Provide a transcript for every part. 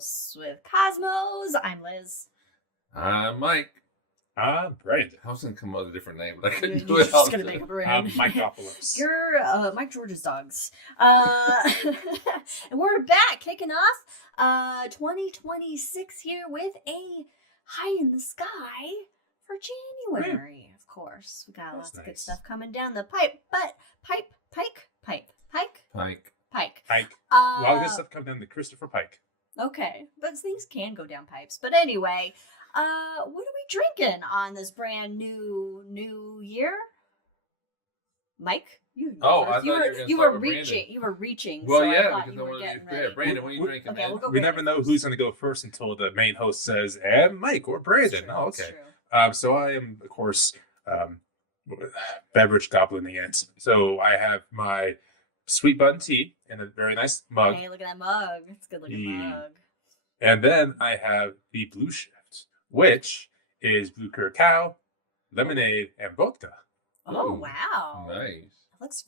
Cosmos with Cosmos. I'm Liz. I'm Mike. I'm Brandon. I was going to come up with a different name, but I couldn't do You're it. just going to make a brand. I'm Mike Opoulos. You're Mike George's dogs. And we're back, kicking off 2026 here with a high in the sky for January, of course. We got lots of good stuff coming down the pipe, but Pike. A lot of good stuff coming down the Christopher Pike. Okay, but things can go down pipes. But anyway, what are we drinking on this brand new year? Mike, you were reaching. Well, so yeah, I thought because you were getting fair. ready. Brandon, what are you drinking? Okay, Man? we'll go. We never know who's going to go first until the main host says, "And Mike or Brandon." True, Oh, okay. true. So I am, of course, beverage goblin ant. So I have my sweet bun tea in a very nice mug. Hey, look at that mug. It's a good looking mug. And then I have the blue shift, which is blue curacao, lemonade, and vodka. Oh, Ooh, wow. Nice. It looks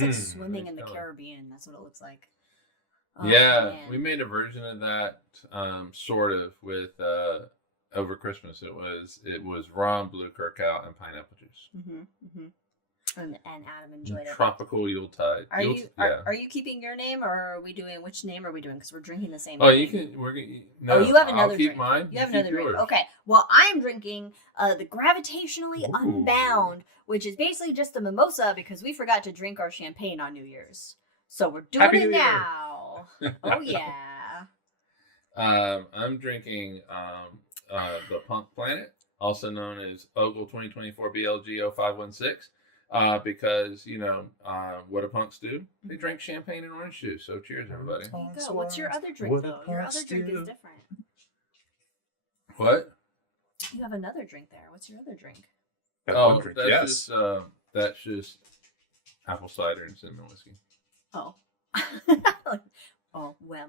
like swimming nice in the color. Caribbean. That's what it looks like. Oh, Yeah, man. we made a version of that, sort of, with over Christmas. It was rum, blue curacao, and pineapple juice. And Adam enjoyed it. Tropical Yuletide. Are you keeping your name, or are we doing which name are we doing? Because we're drinking the same. Oh, name. you can. No, you have another I'll keep drink. mine. You have keep another drink. yours. Okay. Well, I'm drinking the Gravitationally Ooh. Unbound, which is basically just a mimosa because we forgot to drink our champagne on New Year's. So we're doing Happy it New Year. now. Oh yeah. I'm drinking the Punk Planet, also known as Ogle 2024 BLG 0516, because what do punks do? They drink champagne and orange juice. So cheers, everybody. There you go. What's your other drink though? Your other drink is different. What? You have another drink there. What's your other drink? Oh, Drink, that's yes. that's just apple cider and cinnamon whiskey. Oh. Oh, well.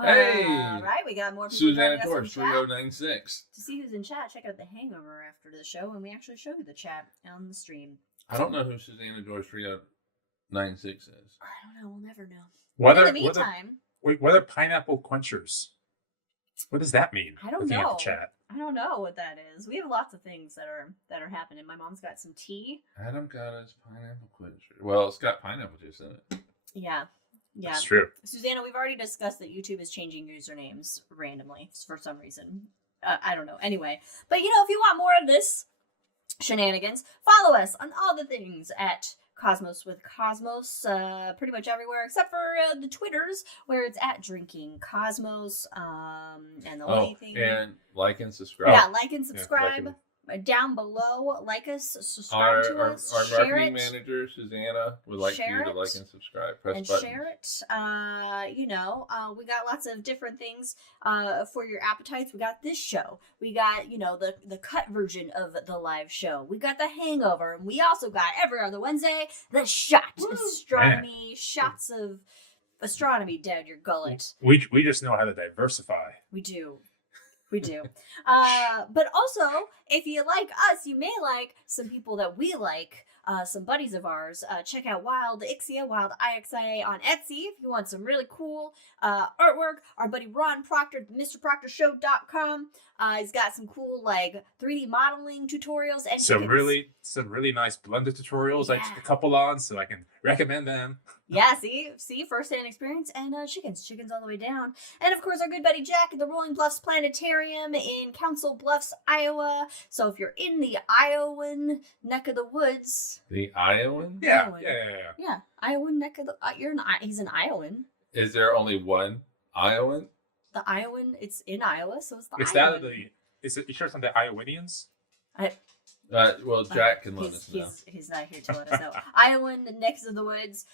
Hey! All right, we got more people Susanna joining us in Torch chat. 3096. To see who's in chat, check out The Hangover after the show, and we actually show you the chat on the stream. I don't know who Susanna George 3096 is. I don't know. We'll never know. What In are the meantime, what are pineapple quenchers? What does that mean? I don't Looking know. At the chat. I don't know what that is. We have lots of things that are happening. My mom's got some tea. Adam got his pineapple quencher. Well, it's got pineapple juice in it. Yeah. That's true. Susanna, we've already discussed that YouTube is changing usernames randomly for some reason. I don't know. Anyway, but if you want more of this shenanigans, follow us on all the things at Cosmos with Cosmos, pretty much everywhere except for the Twitters where it's at Drinking Cosmos, and the only thing. And like and subscribe. Yeah, like and subscribe. Yeah, down below. Like us, subscribe to us, our share marketing it. manager, Susanna, would like Share you to it. like and subscribe. Press And buttons. share it. We got lots of different things for your appetites. We got this show. We got, the cut version of the live show. We got the hangover. And we also got every other Wednesday, the shot. Astronomy, shots of astronomy down your gullet. We just know how to diversify. We do. But also, if you like us, you may like some people that we like, some buddies of ours. Check out Wildixia, Wildixia on Etsy if you want some really cool artwork. Our buddy Ron Proctor, MrProctorShow.com. He's got some cool 3D modeling tutorials and Some tickets. really nice blender tutorials. I Yeah. took a couple on, so I can recommend them. Yeah, see, first-hand experience, and chickens all the way down. And, of course, our good buddy Jack at the Rolling Bluffs Planetarium in Council Bluffs, Iowa. So if you're in the Iowan neck of the woods... The Iowan? Yeah, Iowan. yeah. Yeah, Iowan neck of the... he's an Iowan. Is there only one Iowan? The Iowan, it's in Iowa, so it's the Is Iowan. you sure it's on the Iowanians? Well, Jack can let us know. He's not here to let us know. Iowan next of the woods.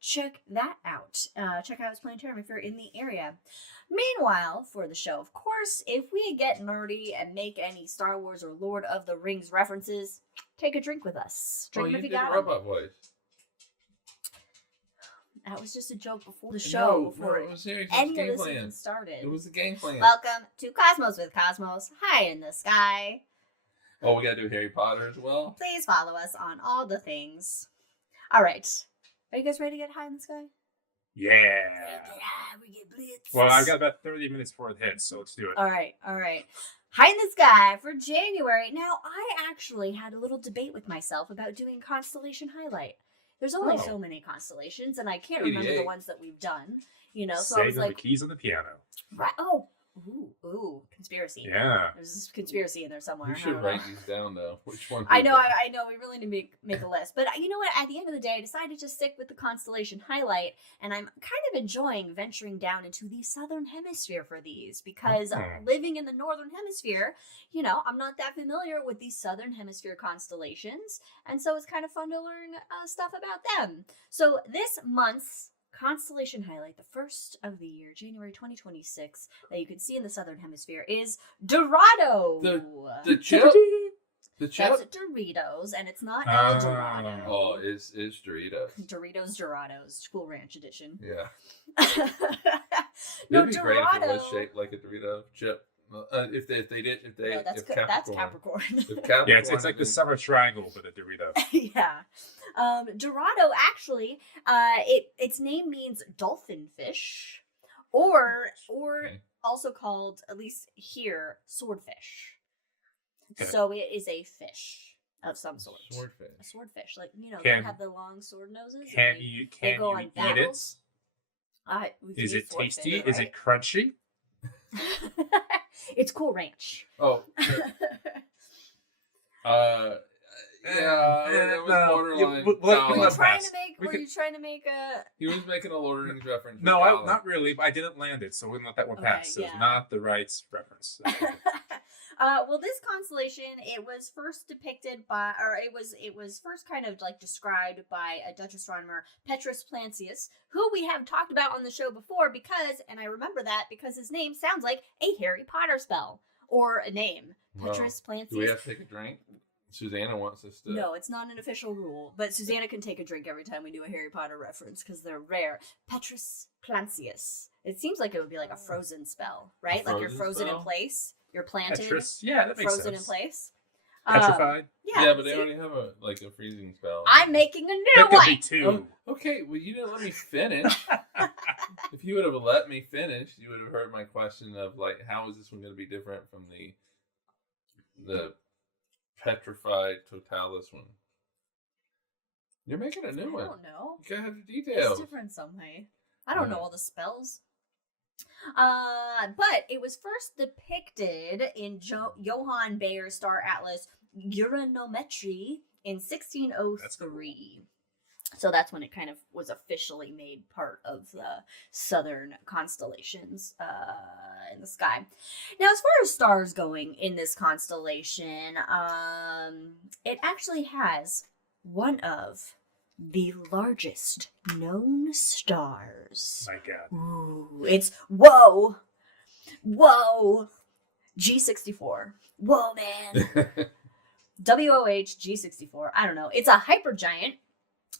Check that out. Check out his planetarium if you're in the area. Meanwhile, for the show, of course, if we get nerdy and make any Star Wars or Lord of the Rings references, take a drink with us. Drink You if you did a got robot voice. That was just a joke before the show, before it was serious. any It of was this game even plan. started. It was the game plan. Welcome to Cosmos with Cosmos, high in the sky. Oh, we gotta do Harry Potter as well? Please follow us on all the things. All right. Are you guys ready to get high in the sky? Yeah. We get blitzed. Well, I've got about 30 minutes before it hits, so let's do it. All right. High in the Sky for January. Now, I actually had a little debate with myself about doing Constellation Highlight. There's only so many constellations, and I can't remember the 88. ones that we've done. So I was Saving like, the keys on the piano. right? Oh, ooh, conspiracy. Yeah. There's a conspiracy in there somewhere. You should write these down, though. Which one? I know. We really need to make a list. But you know what? At the end of the day, I decided to stick with the Constellation Highlight, and I'm kind of enjoying venturing down into the Southern Hemisphere for these because living in the Northern Hemisphere, I'm not that familiar with these Southern Hemisphere constellations, and so it's kind of fun to learn stuff about them. So this month's Constellation Highlight, the first of the year, January 2026, that you can see in the Southern Hemisphere is Dorado. The chip? The chip? That's Doritos, and it's not El Dorado. Oh, it's Doritos. Dorados, Cool Ranch edition. Yeah. No, It'd be great if it Dorado. was shaped like a Dorito chip. If That's Capricorn. If Capricorn Yeah, it's like the summer triangle, but a Dorito. Yeah. Dorado, actually, its name means dolphin fish, or also called, at least here, swordfish. Okay. So it is a fish of some sort. Swordfish. A swordfish, like they Can- have the long sword noses. Can and you go on eat it? battles. We can Is eat it swordfish, tasty? right? Is it crunchy? It's Cool Ranch. Oh. Yeah, it was No, borderline. we'll Were you let trying pass. to make? We Were could- you trying to make a? He was making a Lord of the Rings reference. No, with Colin. not really. But I didn't land it, so we wouldn't let that one Okay, pass. So yeah. it's not the right reference. Well, this constellation, it was first depicted by, or it was first kind of like described by a Dutch astronomer, Petrus Plancius, who we have talked about on the show before and I remember that because his name sounds like a Harry Potter spell or a name, Petrus Plancius. Do we have to take a drink? Susanna wants us to. No, it's not an official rule, but Susanna can take a drink every time we do a Harry Potter reference because they're rare. Petrus Plancius. It seems like it would be like a frozen spell, right? Like you're frozen in place. You're planted. Petrus? Yeah, that makes frozen sense. in place. Petrified? Yeah, but they see? already have a freezing spell. I'm making a new There could one. be two. Okay, well, you didn't let me finish. If you would have let me finish, you would have heard my question of like, how is this one going to be different from the petrified totalis one? You're making a new one. I don't know. You gotta have the It's details. different some way. I don't know Yeah. all the spells. But it was first depicted in Johann Bayer's star atlas Uranometry in 1603. So that's when it kind of was officially made part of the southern constellations in the sky. Now, as far as stars going in this constellation, it actually has one of the largest known stars. My God. Ooh, it's G64. Whoa, man. WOH G64. I don't know. It's a hypergiant.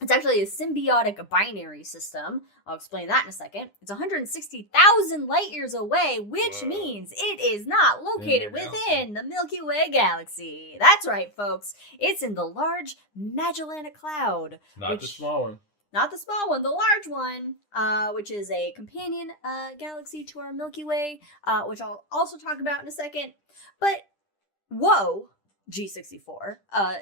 It's actually a symbiotic binary system. I'll explain that in a second. It's 160,000 light years away, which Whoa. means it is not located In the galaxy. within the Milky Way galaxy. That's right, folks. It's in the Large Magellanic Cloud. Not the Which- small one. Not the small one, the large one, which is a companion galaxy to our Milky Way, which I'll also talk about in a second. But, whoa, G64,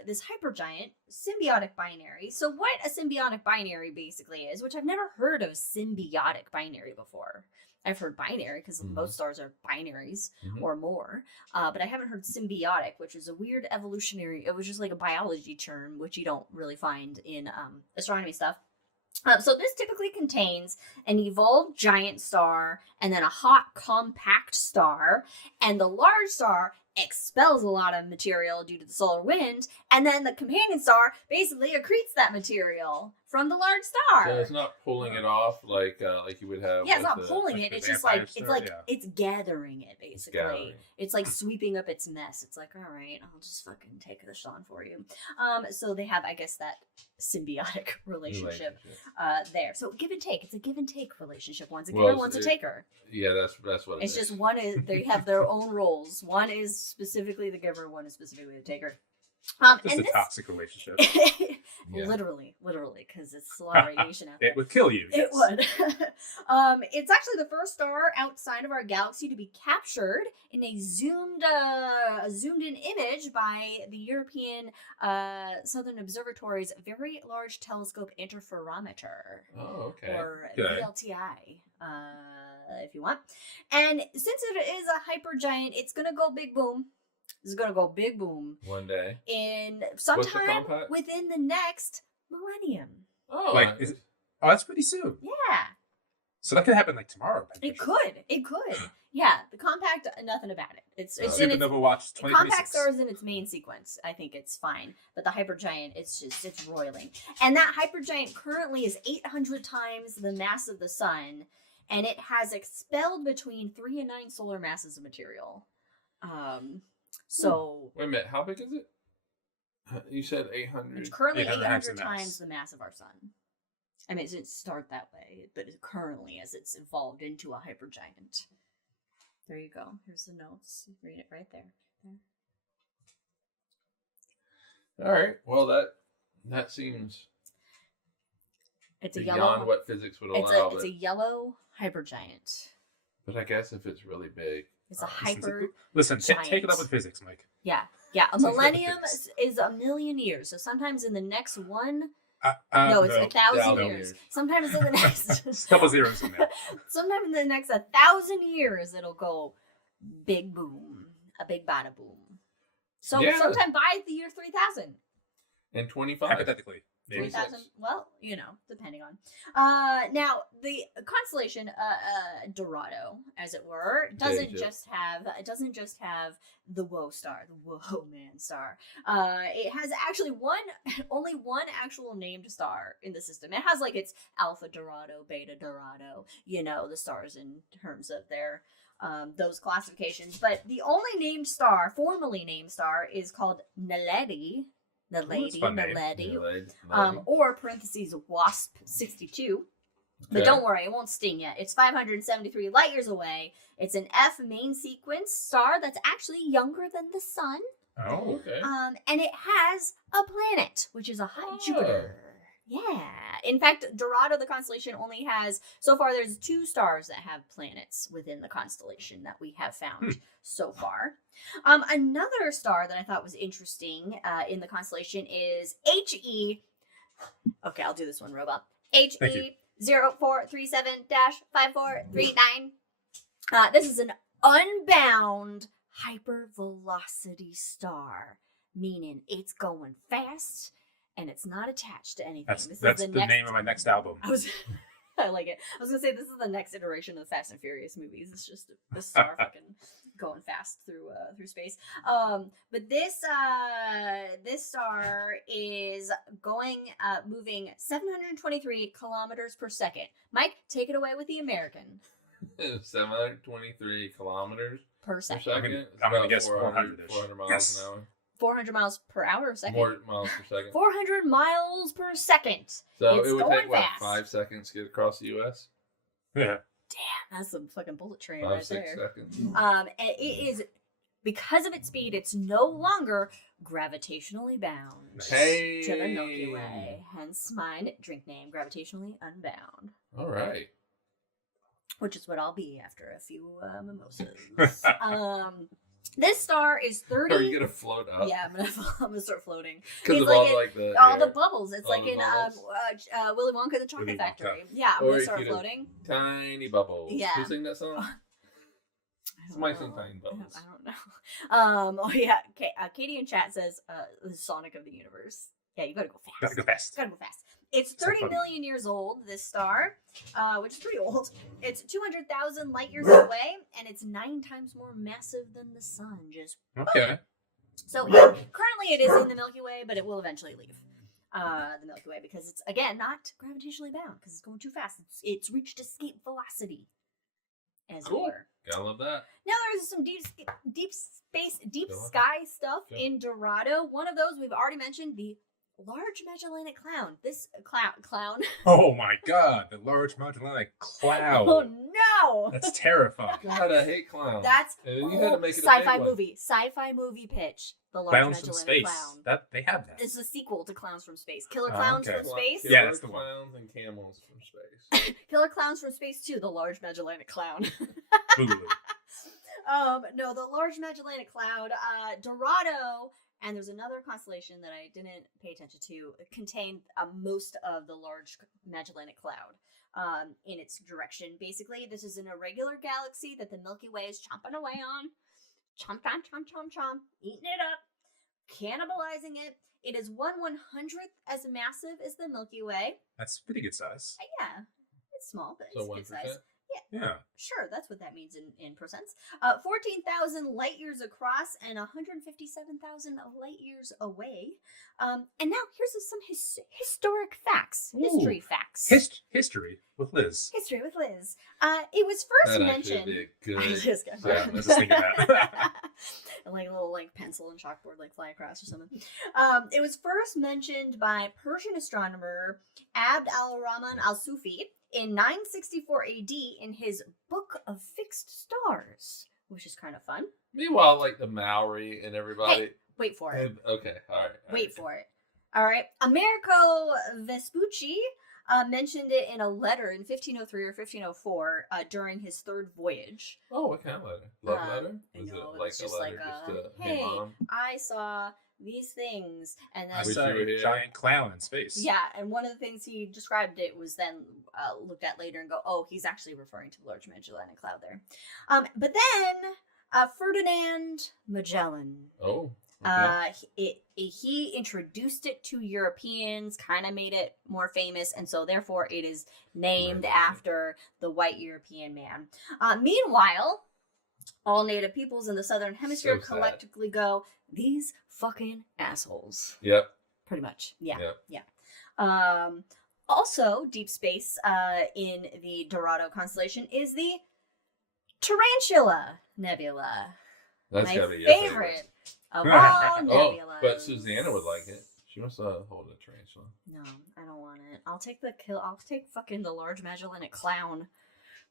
this hypergiant symbiotic binary. So what a symbiotic binary basically is, which I've never heard of symbiotic binary before. I've heard binary because most stars are binaries or more, but I haven't heard symbiotic, which is a weird evolutionary, it was just like a biology term, which you don't really find in astronomy stuff. So this typically contains an evolved giant star and then a hot compact star, and the large star expels a lot of material due to the solar wind, and then the companion star basically accretes that material from the large star. So it's not pulling it off like you would have. Yeah, it's with not the- pulling like it. the It's just vampire like star, it's gathering it basically. gathering. It's like sweeping up its mess. It's like, all right, I'll just fucking take this on for you. So they have, I guess, that symbiotic relationship there. So give and take. It's a give and take relationship. One's a Well, giver, one's a taker. Yeah, that's what it It's is. just one is they have their own roles. One is specifically the giver, one is specifically the taker. Just And a this toxic relationship. Yeah. literally, because it's a lot of radiation out there. It would kill you. It Yes. would. It's actually the first star outside of our galaxy to be captured in a zoomed-in image by the European Southern Observatory's Very Large Telescope Interferometer, Oh, okay. or Okay. VLTI, if you want. And since it is a hypergiant, it's gonna go big boom. It's gonna go big boom One day. in What's the sometime compact? within the next millennium. Oh, Like, is it? Oh, that's pretty soon. Yeah. So that could happen like tomorrow. It could. Yeah, the compact, nothing about it. It's in its Supernova Watch the compact 2026. star is in its main sequence. I think it's fine, but the hypergiant, it's roiling, and that hypergiant currently is 800 times the mass of the sun, and it has expelled between 3 and 9 solar masses of material. So wait a minute. How big is it? You said it's 800. currently 800 800 times the times mass. the mass of our sun. I mean, it didn't start that way, but it currently, as it's evolved into a hypergiant. There you go. Here's the notes. You read it right there. All right. Well, that seems It's a beyond yellow. what physics would allow. It's a yellow hypergiant. But I guess if it's really big, It's a hyper. Listen, take it giant. up with physics, Mike. Yeah. A It's a millennium hypergiant. is a million years. So sometimes in the next one. No, It's 1,000 1,000 years. years. Sometimes in the next. Just a couple zeros in there. Sometime in the next 1,000 years, it'll go big boom, a big bada boom. So Yeah. sometime by the year 3000. and 25. Hypothetically. Maybe. 3000. Well, depending on. Now the constellation Dorado, as it were, doesn't Deja. just have the Woe star, the Woe Man star. It has actually only one actual named star in the system. It has like its Alpha Dorado, Beta Dorado, the stars in terms of their those classifications. But the only formally named star is called Naledi. that's a fun name. Or parentheses WASP 62. But Okay. don't worry, it won't sting yet. It's 573 light years away. It's an F main sequence star that's actually younger than the sun. Oh. Okay. And it has a planet, which is a hot Oh. Jupiter. Yeah. In fact, Dorado, the constellation, only has, so far, there's 2 stars that have planets within the constellation that we have found so far. Another star that I thought was interesting in the constellation is HE. Okay, I'll do this one, robot. Thank you. HE 0437-5439. This is an unbound hypervelocity star, meaning it's going fast and it's not attached to anything. That's This the is the name of my next album. I like it. I was gonna say this is the next iteration of the Fast and Furious movies. It's just a star fucking going fast through space. But this star is moving 723 kilometers per second. Mike, take it away with the American 723 kilometers per per second. second. I'm gonna About guess 400 400-ish. miles Yes. an hour. 400 miles per hour or second? More miles per second. 400 miles per second. So It's it would going take, fast. 5 seconds to get across the U.S.? Yeah. That's some fucking bullet train 5, right 6 there. seconds. And it is, because of its speed, it's no longer gravitationally bound Hey! to the Milky Way. Hence my drink name, Gravitationally Unbound. All right. Which is what I'll be after a few mimosas. This star is 30. Are you going to float up? Yeah, I'm gonna start floating. Because It's of like all, it- like, the All the air. bubbles. It's All like the in bubbles. Willy Wonka the Chocolate Willy Wonka. Factory. Yeah, I'm Or gonna you start could- floating. Tiny bubbles. Yeah. Who sing that song? I don't Somebody sing know. Tiny Bubbles. I don't know. Katie in chat says the Sonic of the Universe. Yeah, you gotta go fast. Gotta go fast. Gotta go fast. It's So 30 funny. million years old, this star, which is pretty old. It's 200,000 light years away, and it's 9 times more massive than the sun. Just Okay. so yeah, currently it is in the Milky Way, but it will eventually leave the Milky Way because it's again not gravitationally bound because it's going too fast. It's reached escape velocity, as Cool. it were. Gotta love that. Now there's some deep Go on. sky stuff Go. in Dorado. One of those we've already mentioned, the Large Magellanic Cloud. This clown. Oh my God, the Large Magellanic Cloud. Oh no! That's terrifying. God, I hate clowns. That's and then you had to make it a sci-fi big one. movie. Sci-fi movie pitch. The Large Clowns from Magellanic Space. Clown. That they have that. This is a sequel to Clowns from Space. Killer Oh, Clowns okay. from Space. Yeah, that's the one. Clowns and camels from space. Killer Clowns from Space 2, The Large Magellanic Clown. Boogaloo. No, the Large Magellanic Cloud, Dorado, and there's another constellation that I didn't pay attention to, contained most of the Large Magellanic Cloud in its direction. Basically, this is an irregular galaxy that the Milky Way is chomping away on. Chomp, chomp, chomp, chomp, chomp, eating it up, cannibalizing it. It is 1/100th as massive as the Milky Way. That's pretty good size. Yeah, it's small, but So it's 1%. good size. Yeah. Sure, that's what that means in percents. 14,000 light years across and 157,000 light years away. And now here's some historic facts. History facts. History with Liz. History with Liz. It was first That actually mentioned. would be a good. Yeah, I was just thinking that. Like a little pencil and chalkboard fly across or something. It was first mentioned by Persian astronomer Abd al-Rahman al-Sufi in 964 AD in his Book of Fixed Stars, which is kind of fun. Meanwhile, like the Maori and everybody. Hey, wait for it. Okay, all right. Wait for it. All right. Americo Vespucci mentioned it in a letter in 1503 or 1504 during his third voyage. Oh, what kind of letter? Love letter? I Was know, it like it's a just letter like just to hey, Mom? I saw these things, and then I wish saw you were a here. giant clown in space. yeah, and one of the things he described it was then looked at later and go, oh, he's actually referring to the Large Magellanic Cloud there. But then Ferdinand Magellan. Oh. Okay. He introduced it to Europeans, kind of made it more famous, and so therefore it is named Right. after the white European man. Meanwhile, all native peoples in the southern hemisphere So sad. collectively go, these fucking assholes. Yep. Pretty much. Yeah. Yep. Yeah. Also, deep space in the Dorado constellation is the Tarantula Nebula. That's My gotta be your favorite of all Oh, nebulas. but Susanna would like it. She wants to hold a tarantula. No, I don't want it. I'll take I'll take fucking the Large Magellanic Clown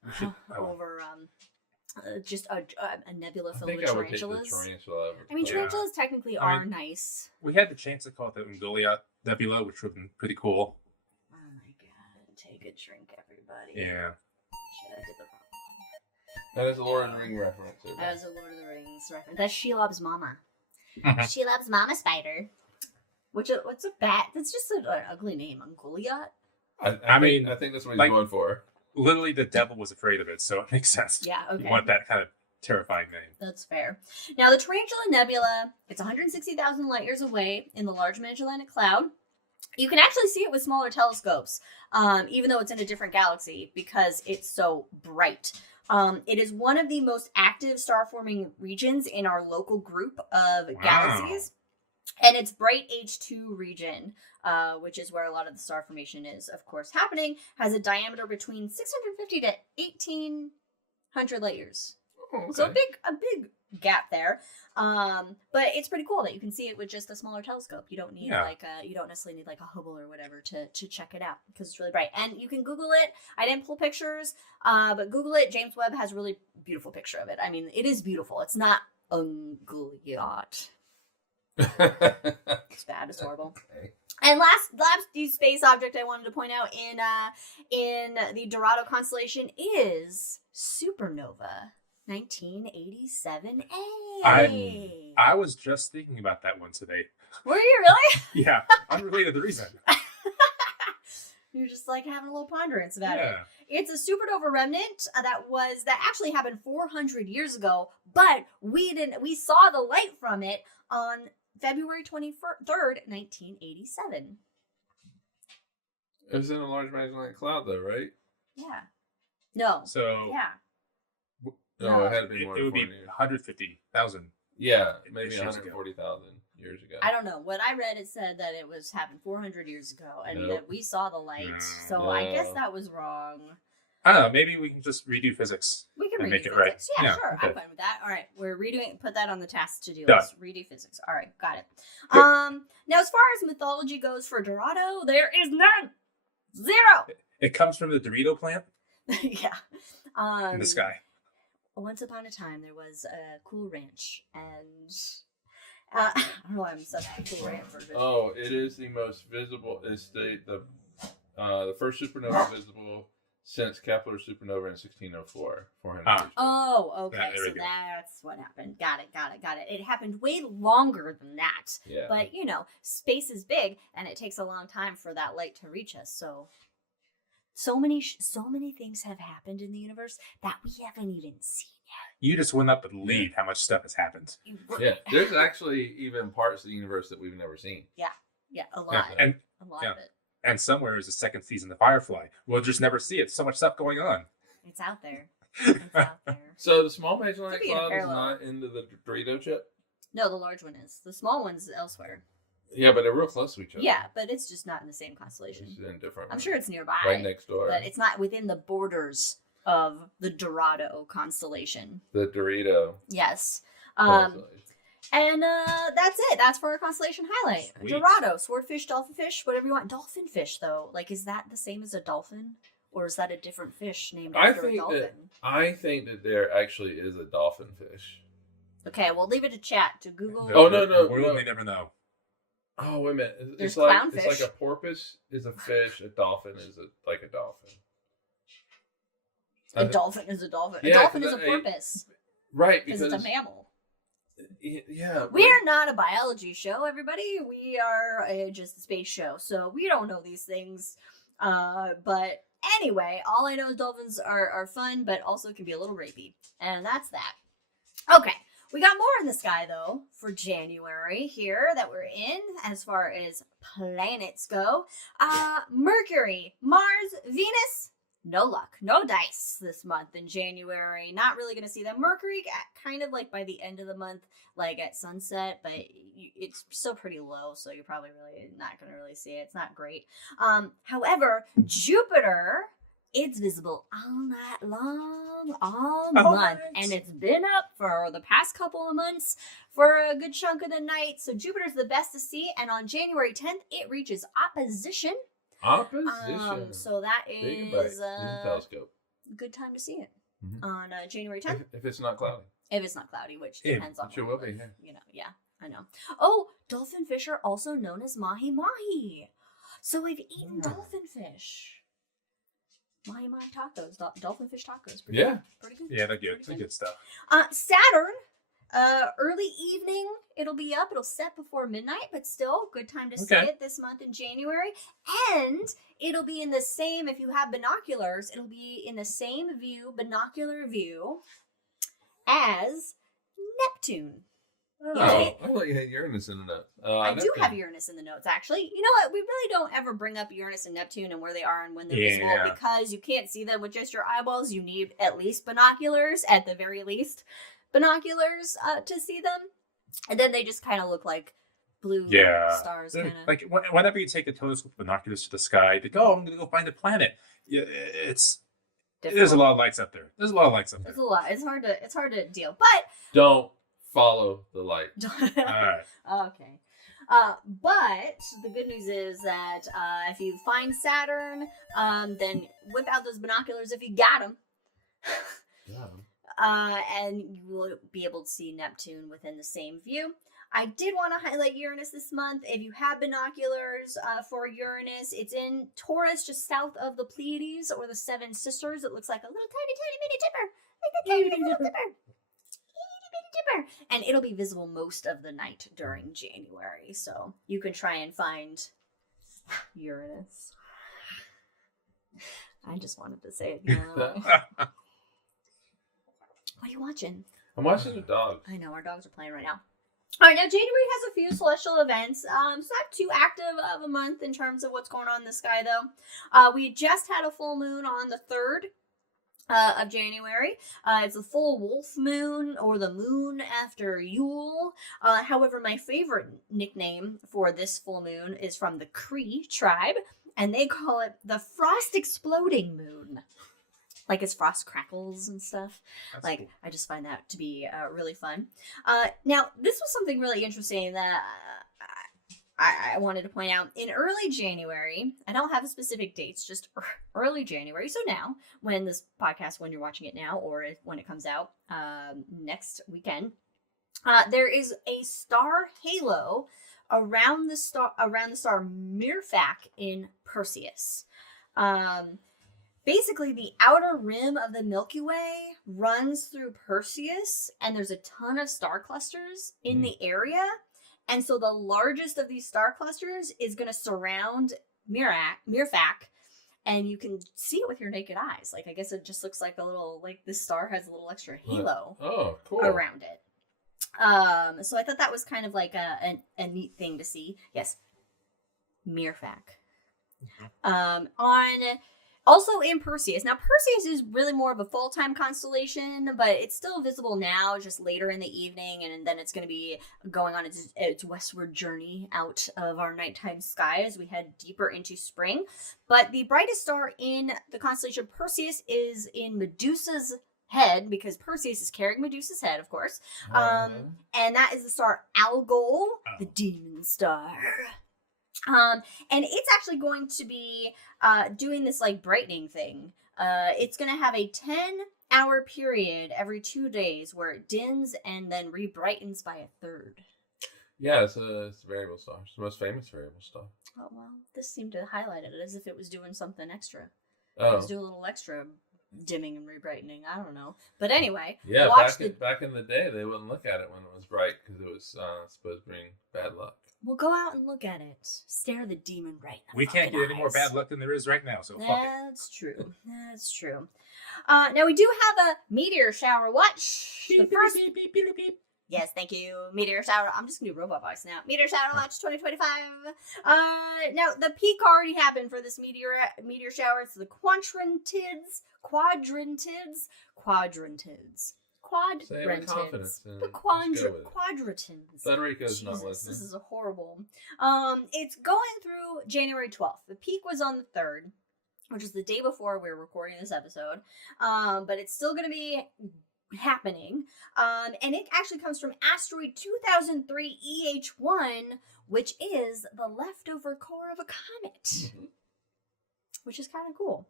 We should- over just a nebula I filled think with I would take the tarantulas. tarantula over. I mean, Yeah. tarantulas technically I are mean- nice. We had the chance to call it the Ungoliant Nebula, which would have been pretty cool. Oh my god! Take a drink, everybody. Yeah. Shit, I did the wrong one. That is a Lord of the Ring reference. everybody. That was a Lord of the Rings reference. That's Shelob's mama. Shelob's mama spider. What's a bat? That's just an ugly name. Ungoliant? I mean, I think that's what he's like- going for. Literally, the devil was afraid of it, so it makes sense. Yeah, okay. You want that kind of terrifying name. That's fair. Now, the Tarantula Nebula, it's 160,000 light years away in the Large Magellanic Cloud. You can actually see it with smaller telescopes, even though it's in a different galaxy, because it's so bright. It is one of the most active star-forming regions in our local group of galaxies. And its bright H2 region, which is where a lot of the star formation is, of course, happening, has a diameter between 650 to 1,800 light years. Oh, okay. So a big gap there. But it's pretty cool that you can see it with just a smaller telescope. You don't need you don't necessarily need like a Hubble or whatever to check it out because it's really bright. And you can Google it. I didn't pull pictures, but Google it. James Webb has a really beautiful picture of it. I mean, it is beautiful. It's not Ungoliant. It's bad. It's horrible. Okay. And last deep space object I wanted to point out in the Dorado constellation is supernova 1987A. I was just thinking about that one today. Were you really? Yeah, unrelated to the reason. You're just like having a little ponderance about it. Yeah. It's a supernova remnant that actually happened 400 years ago, but we saw the light from it on February 23rd, 1987. It was in a Large Magellanic Cloud, though, right? Yeah. No. So Yeah. No, it had to be it more would than be 400 years. 150,000. Yeah, maybe Years ago. 140,000 years ago. I don't know. What I read, it said that it was happened 400 years ago, and Nope. that we saw the light. No. So I guess No. that was wrong. I don't know. Maybe we can just redo physics. We can and redo make it physics. right. Yeah, Yeah, sure. okay. I'm fine with that. All right, we're redoing. Put that on the task to do Done. list. Redo physics. All right, got it. Good. Now as far as mythology goes for Dorado, there is none. Zero. It comes from the Dorito plant Yeah. in the sky. Once upon a time, there was a cool ranch, and I don't know why I'm obsessed with the Cool Ranch version. Oh, it is the most visible. It's the first supernova visible since Kepler's supernova in 1604. 400 years ago. Oh, okay. Yeah, there So we go. that's what happened. Got it. It happened way longer than that. Yeah. But, you know, space is big, and it takes a long time for that light to reach us. So many things have happened in the universe that we haven't even seen You just wouldn't up believe how much stuff has happened. yet. Yeah, there's actually even parts of the universe that we've never seen. Yeah, a lot. And A lot yeah. of it. and somewhere is the second season of Firefly. We'll just never see it. So much stuff going on. It's out there. It's out there. So the small major light Could be in a cloud is parallel. not into the Dorito chip. No, the large one is. The small one's elsewhere. Yeah, but they're real close to each other. Yeah, but it's just not in the same constellation. It's in different. I'm sure it's nearby. right next door. But it's not within the borders of the Dorado constellation. The Dorito. Yes. constellation. And that's it. That's for our constellation highlight. Sweet. Dorado, swordfish, dolphinfish, whatever you want. Dolphinfish, though. Like, is that the same as a dolphin? Or is that a different fish named I after a think dolphin? that I think that there actually is a dolphin fish. Okay, we'll leave it to chat to Google. Oh, no. The world may never know. Oh wait a minute! There's It's like clownfish. a porpoise is a fish. A dolphin is like a dolphin. A dolphin is a dolphin. Yeah, a dolphin is a 'cause porpoise. Right, Because because it's a mammal. yeah, We're not a biology show, everybody. We are just a space show, so we don't know these things. But anyway, all I know is dolphins are fun, but also can be a little rapey. And that's that. Okay, we got more in the sky, though, for January here that we're in, as far as planets go. Mercury, Mars, Venus. No luck, no dice this month in January. Not really going to see them. Mercury, kind of like by the end of the month, like at sunset, but it's still pretty low, so you're probably really not going to really see it. It's not great. However, Jupiter, it's visible all night long, all month, and it's been up for the past couple of months for a good chunk of the night. So Jupiter's the best to see, and on January 10th, it reaches opposition. opposition. So that Think about it. is Use a a telescope. good time to see it Mhm. on January 10th. If it's not cloudy. If it's not cloudy, which Yeah, depends on it sure where will you be, live, you know. Yeah, I know. Oh, dolphin fish are also known as mahi-mahi. So we've eaten dolphin fish. Mahi-mahi tacos, dolphin fish tacos. Pretty Yeah. good. Pretty good. Yeah, they're good. Pretty They're good stuff. Saturn, early evening, it'll be up. It'll set before midnight, but still, good time to see Okay. it this month in January. And it'll be in the same, if you have binoculars, it'll be in the same binocular view, as Neptune. Oh, Yeah. I thought you had Uranus in the notes. I do have Uranus in the notes, actually. You know what? We really don't ever bring up Uranus and Neptune and where they are and when they're visible, Yeah. because you can't see them with just your eyeballs. You need at least binoculars, at the very least, binoculars to see them. And then they just kind of look like blue stars. Kind of. Like whenever you take the telescope binoculars to the sky, they go, "Oh, I'm going to go find a planet." Yeah, there's a lot of lights up there. There's a lot of lights up there. It's a lot. It's hard to deal. But Don't follow the light. All right. okay. But the good news is that if you find Saturn, then whip out those binoculars if you got them. And you will be able to see Neptune within the same view. I did want to highlight Uranus this month. If you have binoculars for Uranus, it's in Taurus, just south of the Pleiades or the Seven Sisters. It looks like a little tiny, tiny, mini dipper. Like a tiny, tiny little dipper. Dipper. And it'll be visible most of the night during January. So you can try and find Uranus. I just wanted to say it. You know. What are you watching? I'm watching the dogs. I know, our dogs are playing right now. All right, now January has a few celestial events. It's not too active of a month in terms of what's going on in the sky, though. We just had a full moon on the 3rd of January. It's a full wolf moon, or the moon after Yule. However, my favorite nickname for this full moon is from the Cree tribe, and they call it the Frost Exploding Moon. like as frost crackles and stuff. That's Like cool. I just find that to be really fun. Now this was something really interesting that I wanted to point out. In early January, I don't have specific dates, just early January. So now, when you're watching it now, or when it comes out next weekend, there is a star halo around the star Mirfak in Perseus. Basically, the outer rim of the Milky Way runs through Perseus, and there's a ton of star clusters in the area. And so the largest of these star clusters is going to surround Mirfak, and you can see it with your naked eyes. Like, I guess it just looks like this star has a little extra halo cool. around it. So I thought that was kind of like a neat thing to see. Yes, Mirfak. Also in Perseus. Now, Perseus is really more of a full-time constellation, but it's still visible now, just later in the evening, and then it's going to be going on its westward journey out of our nighttime sky as we head deeper into spring. But the brightest star in the constellation Perseus is in Medusa's head, because Perseus is carrying Medusa's head, of course. And that is the star Algol, the demon star. And it's actually going to be doing this like brightening thing. It's going to have a 10-hour period every 2 days where it dims and then re-brightens by a third. Yeah, it's a variable star. It's the most famous variable star. Oh, well, this seemed to highlight it as if it was doing something extra. Oh. It was doing a little extra dimming and re-brightening. I don't know. But anyway, yeah, back in the day, they wouldn't look at it when it was bright because it was supposed to bring bad luck. We'll go out and look at it. Stare the demon right in the We can't get any more eyes. bad luck than there is right now, so fuck it. That's true. That's true. Now we do have a meteor shower watch. The first... Beep, beep, beep, beep, beep. Yes, thank you. Meteor shower. I'm just gonna do robot voice now. Meteor shower watch 2025. Now the peak already happened for this meteor shower. It's the quadrantids. Say it with confidence. The quadratins. Federico's not Jesus, listening. this is a horrible. It's going through January 12th. The peak was on the 3rd, which is the day before we were recording this episode. But it's still going to be happening. And it actually comes from asteroid 2003 EH1, which is the leftover core of a comet, which is kind of cool.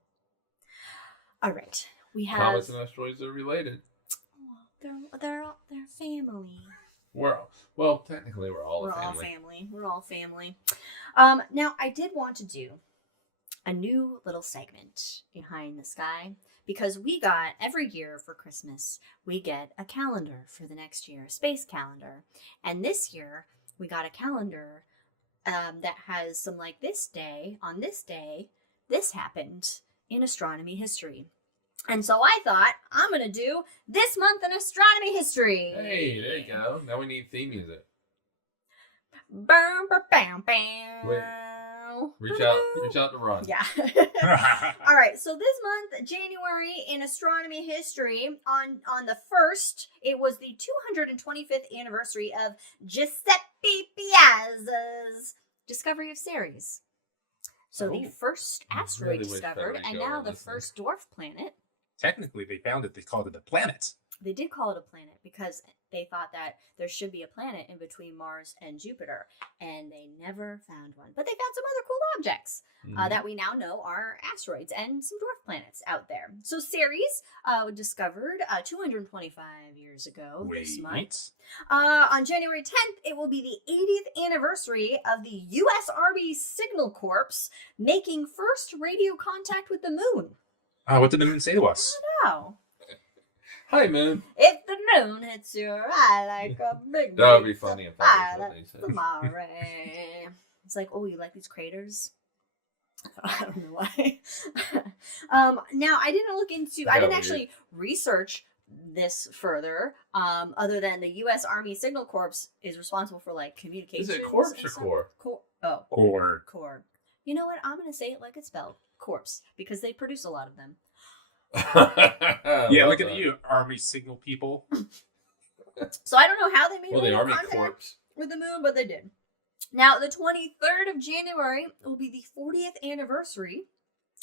All right, we have Comets and asteroids are related. They're family. Technically we're all a family. We're all family. Now I did want to do a new little segment behind the sky, because we got every year for Christmas, we get a calendar for the next year, a space calendar. And this year we got a calendar that has some like this day, this happened in astronomy history. And so I thought, I'm going to do this month in astronomy history. Hey, there you go. Now we need theme music. Bam, bam, bam. Wait. Reach out to Ron. Yeah. All right. So this month, January in astronomy history, on the 1st, it was the 225th anniversary of Giuseppe Piazza's discovery of Ceres. So the first asteroid really wish discovered, and Federico now were the listening. first dwarf planet. Technically, they found it. They called it a planet. They did call it a planet because they thought that there should be a planet in between Mars and Jupiter, and they never found one. But they found some other cool objects that we now know are asteroids and some dwarf planets out there. So Ceres was discovered 225 years ago this month. On January 10th, it will be the 80th anniversary of the U.S. Army Signal Corps making first radio contact with the moon. What did the moon say to us? I don't know. Hi, Moon. If the moon hits your eye like a big That would be funny if that was what they said. tomorrow. It's like, oh, you like these craters? I don't know why. Now, I didn't actually research this further, other than the U.S. Army Signal Corps is responsible for like communications. Is it corpse or core? Core. You know what? I'm going to say it like it's spelled. Corpse, because they produce a lot of them. Yeah, look at you, Army Signal people. So I don't know how they made the Army contact Corps. with the moon, but they did. Now, the 23rd of January will be the 40th anniversary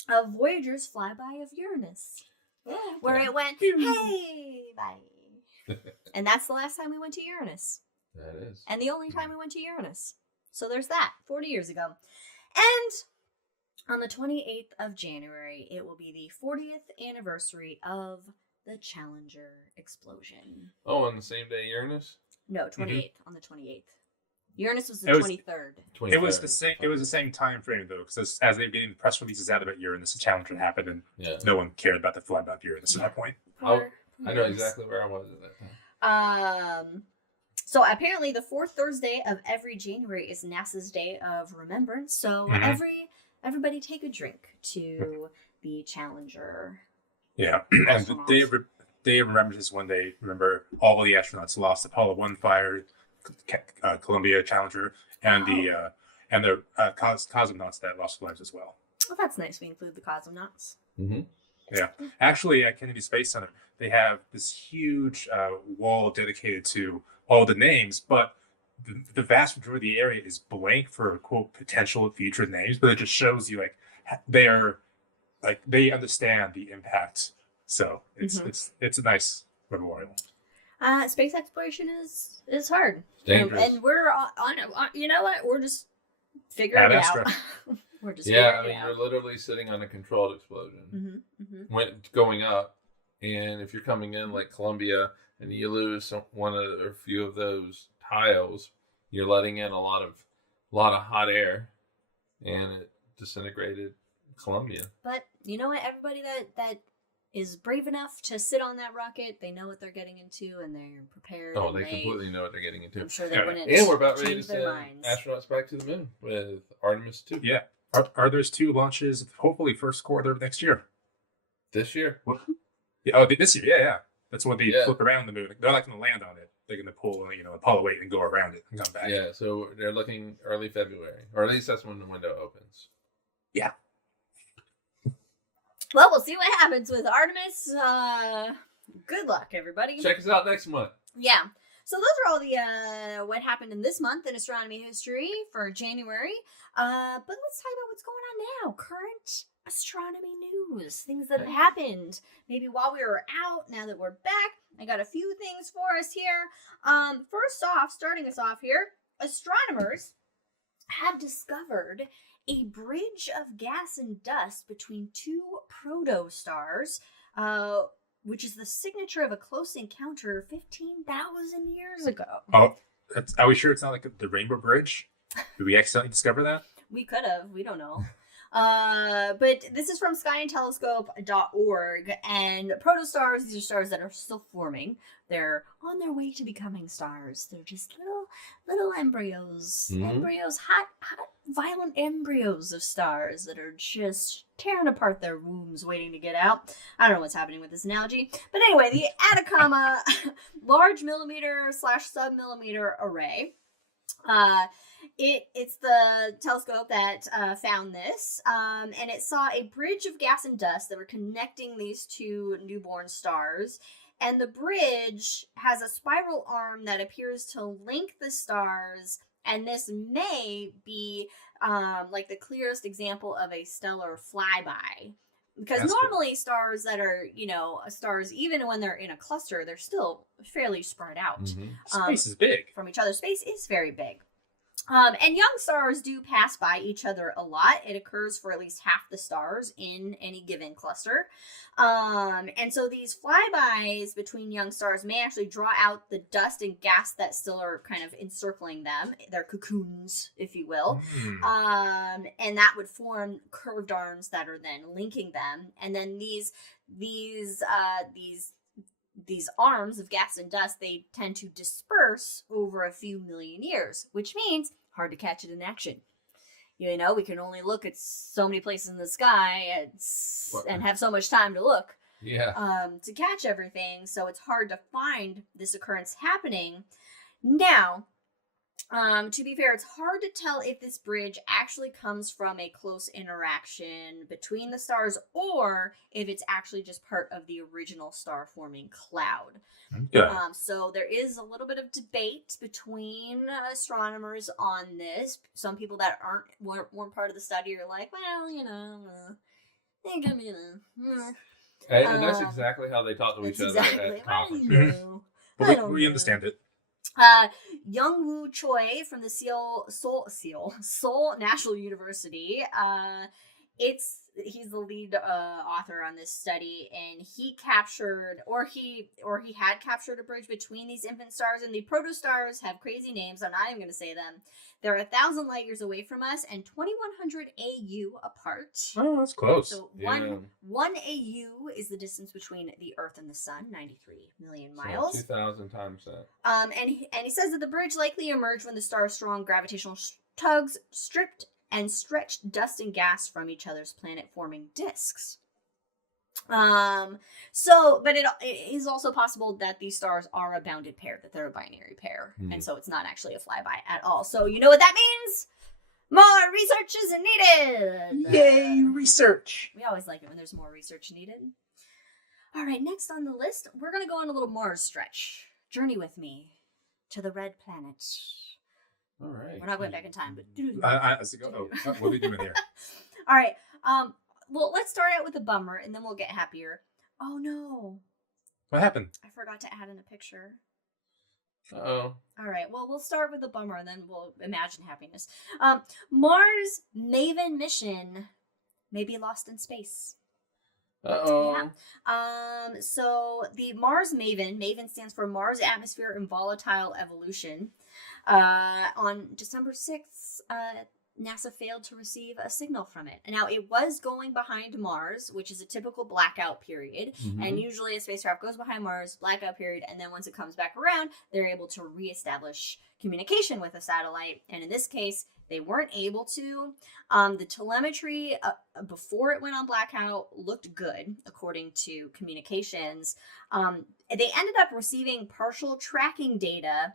of Voyager's flyby of Uranus. where it went, hey, bye. And that's the last time we went to Uranus. That is. And the only time we went to Uranus. So there's that, 40 years ago. And on the 28th of January, it will be the 40th anniversary of the Challenger explosion. Oh, on the same day Uranus? No, 28th, on the 28th. Uranus was the It was- 23rd. It was the same. It was the same time frame though, because as they were getting the press releases out about Uranus, the Challenger happened, and no one cared about the flight about Uranus at that point. I know exactly where I was at that time. So apparently the fourth Thursday of every January is NASA's Day of Remembrance. So everybody take a drink to the Challenger. Yeah, and the day of remembrance is when they remember all the astronauts lost: Apollo 1 fire, Columbia Challenger, and the cosmonauts that lost lives as well. Well, that's nice. We include the cosmonauts. Mm-hmm. Yeah, actually, at Kennedy Space Center, they have this huge wall dedicated to all the names, but the vast majority of the area is blank for quote potential future names. But it just shows you they understand the impact. So it's a nice memorial. Space exploration is hard. Dangerous. And we're on you know what? We're just figuring it out. We're just you're literally sitting on a controlled explosion. When going up, and if you're coming in like Columbia and you lose one of or a few of those tiles, you're letting in a lot of hot air, and it disintegrated Columbia. But you know what? Everybody that is brave enough to sit on that rocket, they know what they're getting into, and they're prepared. Oh, they completely know what they're getting into. I'm sure they wouldn't. And we're about ready to change send their minds. astronauts back to the moon with Artemis 2. Yeah. Are those 2 launches hopefully first quarter of next year? This year. What? Yeah, oh, this year. Yeah. That's when they flip around the moon. They're not going to land on it. They're going to pull, Apollo 8 and go around it and come back. Yeah, so they're looking early February, or at least that's when the window opens. Yeah. Well, we'll see what happens with Artemis. Good luck, everybody. Check us out next month. Yeah. So those are all the what happened in this month in astronomy history for January. But let's talk about what's going on now. Current astronomy news, things that have happened maybe while we were out. Now that we're back, I got a few things for us here. First off, starting us off here, astronomers have discovered a bridge of gas and dust between 2 protostars, which is the signature of a close encounter 15,000 years ago. Oh, are we sure it's not like the Rainbow Bridge? Did we accidentally discover that? We could have. We don't know. But this is from skyandtelescope.org, and protostars, these are stars that are still forming. They're on their way to becoming stars. They're just little embryos. Hot, violent embryos of stars that are just tearing apart their wombs waiting to get out. I don't know what's happening with this analogy. But anyway, the Atacama large millimeter/sub-millimeter array. It's the telescope that found this, and it saw a bridge of gas and dust that were connecting these 2 newborn stars. And the bridge has a spiral arm that appears to link the stars, and this may be like the clearest example of a stellar flyby. Because normally stars that are, stars, even when they're in a cluster, they're still fairly spread out. Space is big. From each other. Space is very big. And young stars do pass by each other a lot. It occurs for at least half the stars in any given cluster. And so these flybys between young stars may actually draw out the dust and gas that still are kind of encircling them. They're cocoons, if you will. And that would form curved arms that are then linking them. And then these arms of gas and dust, they tend to disperse over a few million years, which means hard to catch it in action. We can only look at so many places in the sky and have so much time to look to catch everything. So it's hard to find this occurrence happening. Now, to be fair, it's hard to tell if this bridge actually comes from a close interaction between the stars or if it's actually just part of the original star-forming cloud. Okay. So there is a little bit of debate between astronomers on this. Some people that weren't part of the study are like, well, they can be, And that's exactly how they talk to each other at conferences. But we understand it. Young Woo Choi from the Seoul National University. He's the lead author on this study, and he captured, or he had captured, a bridge between these infant stars. And the protostars have crazy names. I'm not even going to say them. They're 1,000 light years away from us and 2,100 AU apart. Oh, that's close. So one AU is the distance between the Earth and the Sun, 93 million miles. So 2,000 times that. And he says that the bridge likely emerged when the star's strong gravitational tugs stripped and stretched dust and gas from each other's planet-forming disks. But it is also possible that these stars are a bounded pair, that they're a binary pair, and so it's not actually a flyby at all. So you know what that means? More research is needed! Yay, research! We always like it when there's more research needed. All right, next on the list, we're going to go on a little Mars stretch. Journey with me to the red planet. All right. We're not going back in time, but... What are we doing here? All right, well, let's start out with a bummer, and then we'll get happier. Oh, no. What happened? I forgot to add in a picture. Uh-oh. All right, well, we'll start with the bummer, and then we'll imagine happiness. Mars Maven mission may be lost in space. Uh-oh. Yeah. So the Mars Maven stands for Mars Atmosphere and Volatile Evolution. On December 6th, NASA failed to receive a signal from it. Now, it was going behind Mars, which is a typical blackout period. Mm-hmm. And usually a spacecraft goes behind Mars, blackout period, and then once it comes back around, they're able to reestablish communication with a satellite. And in this case, they weren't able to. The telemetry before it went on blackout looked good, according to communications. They ended up receiving partial tracking data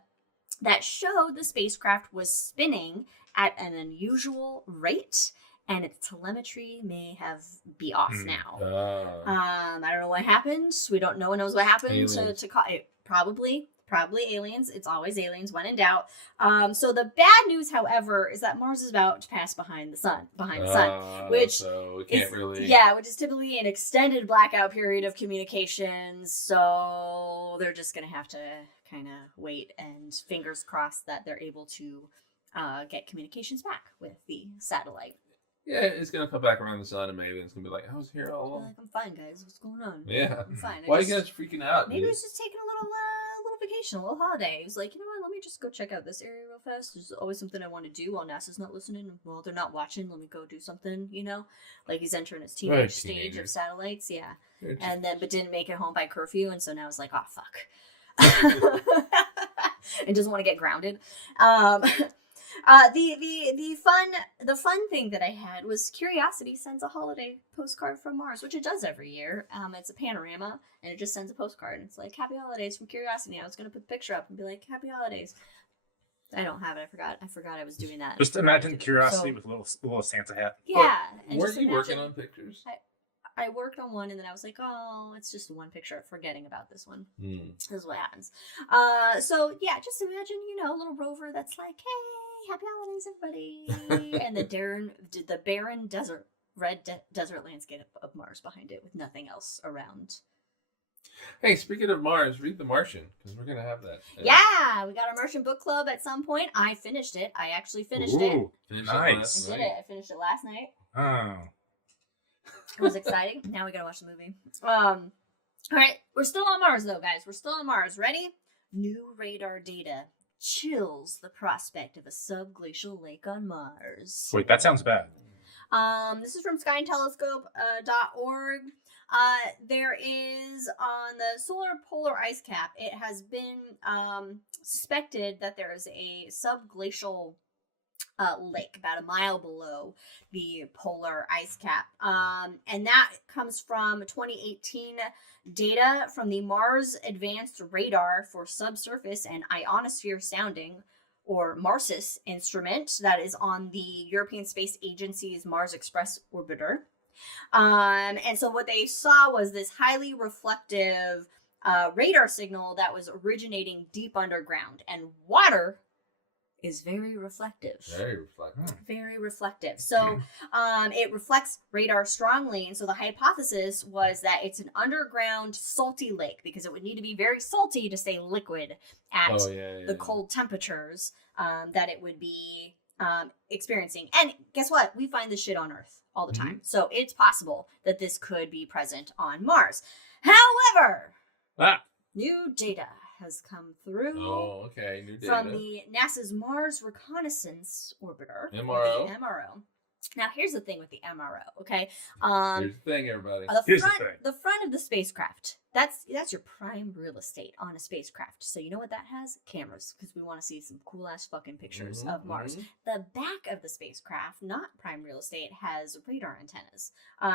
that showed the spacecraft was spinning at an unusual rate, and its telemetry may be off now. I don't know what happened. No one knows what happened to it. Probably aliens. It's always aliens when in doubt. So the bad news, however, is that Mars is about to pass behind the sun, which so we can't which is typically an extended blackout period of communications. So they're just gonna have to kind of wait and fingers crossed that they're able to get communications back with the satellite. Yeah, it's gonna come back around the sun, and maybe it's gonna be like, I was here all along. Like, I'm fine, guys. What's going on? Yeah, I'm fine. Why are you guys freaking out? Maybe it's just taking a little vacation, a little holiday. He was like, you know what? Let me just go check out this area real fast. There's always something I want to do while NASA's not listening. While they're not watching, let me go do something. You know, like he's entering his teenage stage of satellites. Yeah, but didn't make it home by curfew, and so now it's like, oh fuck, and doesn't want to get grounded. The fun thing that I had was Curiosity sends a holiday postcard from Mars, which it does every year. It's a panorama, and it just sends a postcard. And it's like, Happy Holidays from Curiosity. I was going to put the picture up and be like, Happy Holidays. I don't have it. I forgot I was doing that. Just imagine Curiosity with a little Santa hat. Yeah. Weren't you working on pictures? I worked on one, and then I was like, oh, it's just one picture. Forgetting about this one. This is what happens. So, yeah, just imagine, a little rover that's like, hey, happy holidays, everybody. And the barren desert landscape of Mars behind it with nothing else around. Hey, speaking of Mars, read The Martian, because we're going to have that. Yeah, we got our Martian book club at some point. I finished it. I actually finished it. Nice. I did it. I finished it last night. Oh. It was exciting. Now we got to watch the movie. All right, we're still on Mars, though, guys. We're still on Mars. Ready? New radar data chills the prospect of a subglacial lake on Mars. Wait, that sounds bad. This is from skyandtelescope.org. There is on the solar polar ice cap, it has been suspected that there is a subglacial lake about a mile below the polar ice cap. And that comes from 2018 data from the Mars Advanced Radar for Subsurface and Ionosphere Sounding, or MARSIS instrument that is on the European Space Agency's Mars Express orbiter. And so what they saw was this highly reflective radar signal that was originating deep underground, and water is very reflective. Very reflective. Very reflective. So it reflects radar strongly. And so the hypothesis was that it's an underground salty lake because it would need to be very salty to stay liquid at the cold temperatures that it would be experiencing. And guess what? We find this shit on Earth all the time. So it's possible that this could be present on Mars. However, new data has come through. Oh, okay. New data. From the NASA's Mars Reconnaissance Orbiter. MRO. The MRO. Now, here's the thing with the MRO, okay? Here's the thing, everybody. The front of the spacecraft, that's your prime real estate on a spacecraft. So you know what that has? Cameras, because we want to see some cool-ass fucking pictures of Mars. The back of the spacecraft, not prime real estate, has radar antennas.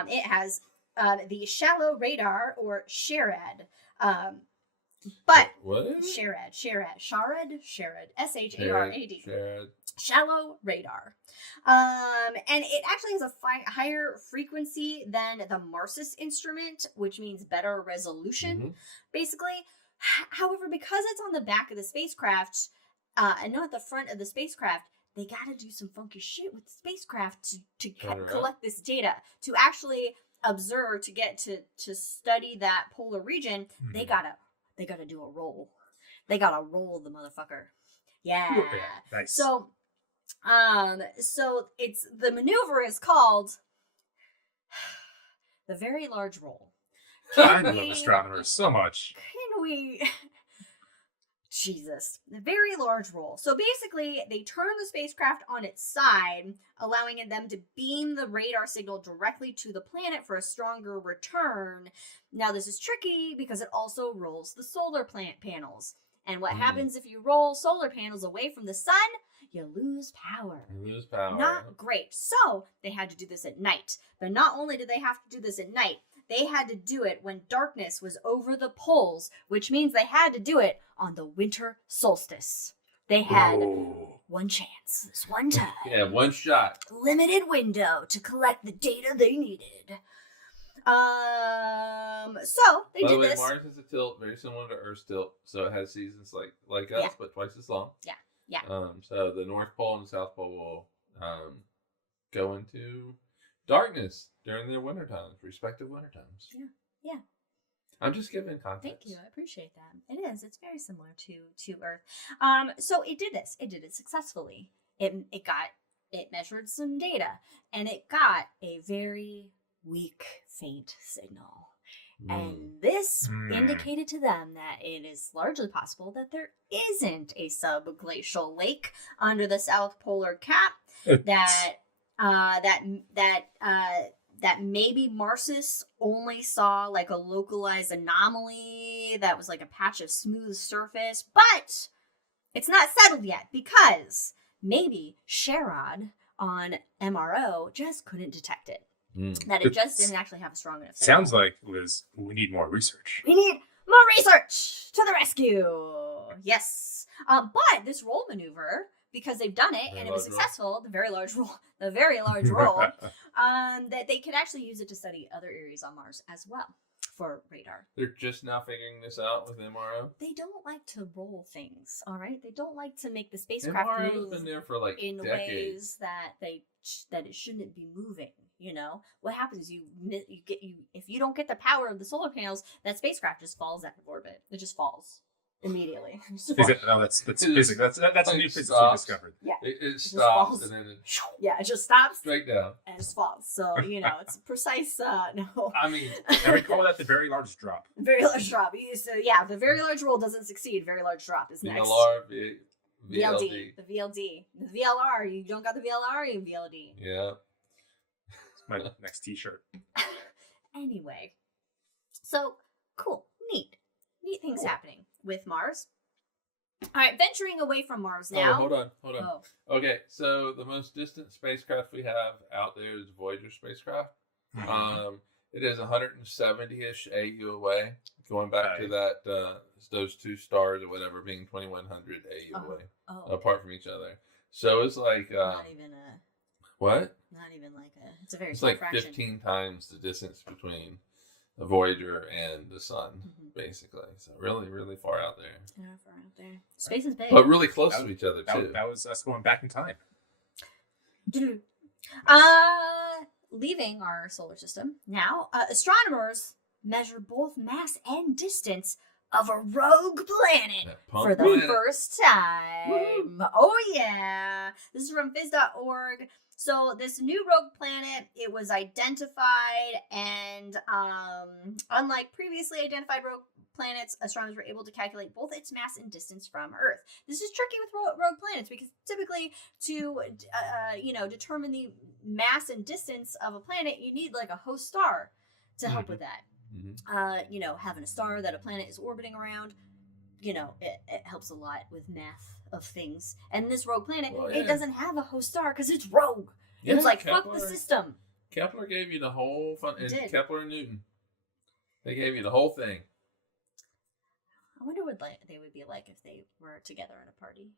It has the shallow radar, or SHARAD. But what is it? SHARAD, SHARAD, SHARAD. shallow radar. And it actually has a higher frequency than the Marsis instrument, which means better resolution, basically. However, because it's on the back of the spacecraft, and not the front of the spacecraft, they got to do some funky shit with the spacecraft to collect this data, to actually observe, to get to study that polar region. They gotta do a roll. They gotta roll the motherfucker. Yeah. Nice. So it's the maneuver is called the Very Large Roll. I love astronomers so much. Can we? Jesus, the Very Large Roll. So basically, they turn the spacecraft on its side, allowing them to beam the radar signal directly to the planet for a stronger return. Now, this is tricky because it also rolls the solar panels. And what happens if you roll solar panels away from the sun? You lose power. Not great. So they had to do this at night. But not only did they have to do this at night, they had to do it when darkness was over the poles, which means they had to do it on the winter solstice. They had one chance, this one time. Yeah, one shot. Limited window to collect the data they needed. So they By did the way, this. Mars has a tilt very similar to Earth's tilt, so it has seasons like us, but twice as long. Yeah. So the North Pole and the South Pole will go into darkness during their winter times, respective winter times. Yeah. I'm just giving context. Thank you. I appreciate that. It is. It's very similar to Earth. So it did this. It did it successfully. It measured some data, and it got a very weak, faint signal. And this indicated to them that it is largely possible that there isn't a subglacial lake under the South Polar Cap. That maybe Marsis only saw like a localized anomaly that was like a patch of smooth surface, but it's not settled yet because maybe SHARAD on MRO just couldn't detect it. That it just didn't actually have a strong enough signal. Sounds like, Liz, we need more research. We need more research to the rescue. Yes. But this roll maneuver, because they've done it and it was successful, the very large roll, that they could actually use it to study other areas on Mars as well for radar. They're just now figuring this out with MRO. They don't like to roll things, all right? They don't like to make the spacecraft MRO's move been there for like in decades. ways that it shouldn't be moving. You know what happens? If you don't get the power of the solar panels, that spacecraft just falls out of orbit. It just falls immediately. That's physics. That's a new physics we discovered. Yeah, it stops and then it just stops straight down and it just falls. So it's a precise. No, I mean, and we call that the very large drop. Very large drop. So yeah, the very large roll doesn't succeed. Very large drop is next. VLD. The VLD. The VLR. You don't got the VLR, you VLD. Yeah. My next t-shirt. Anyway, so cool, neat things happening with Mars. All right, venturing away from Mars now. Hold on. Okay, so the most distant spacecraft we have out there is Voyager spacecraft. It is 170-ish AU away, going back to that those two stars or whatever being 2100 AU away, apart from each other. So it's like not even a what? Not even like a. It's a very It's small like fraction. 15 times the distance between the Voyager and the Sun, basically. So really, really far out there. Yeah, far out there. Space is big. But really close to each other, too. That was us going back in time. Leaving our solar system now, astronomers measure both mass and distance of a rogue planet for the first time. Woo! Oh yeah, this is from phys.org. So this new rogue planet, it was identified, and unlike previously identified rogue planets, astronomers were able to calculate both its mass and distance from Earth. This is tricky with rogue planets because typically to determine the mass and distance of a planet, you need like a host star to help with that. Having a star that a planet is orbiting around, it helps a lot with math of things. And this rogue planet, it doesn't have a host star because it's rogue. Yeah, it's like, Kepler, fuck the system. Kepler gave you the whole fun. And Kepler and Newton. They gave you the whole thing. I wonder what they would be like if they were together at a party.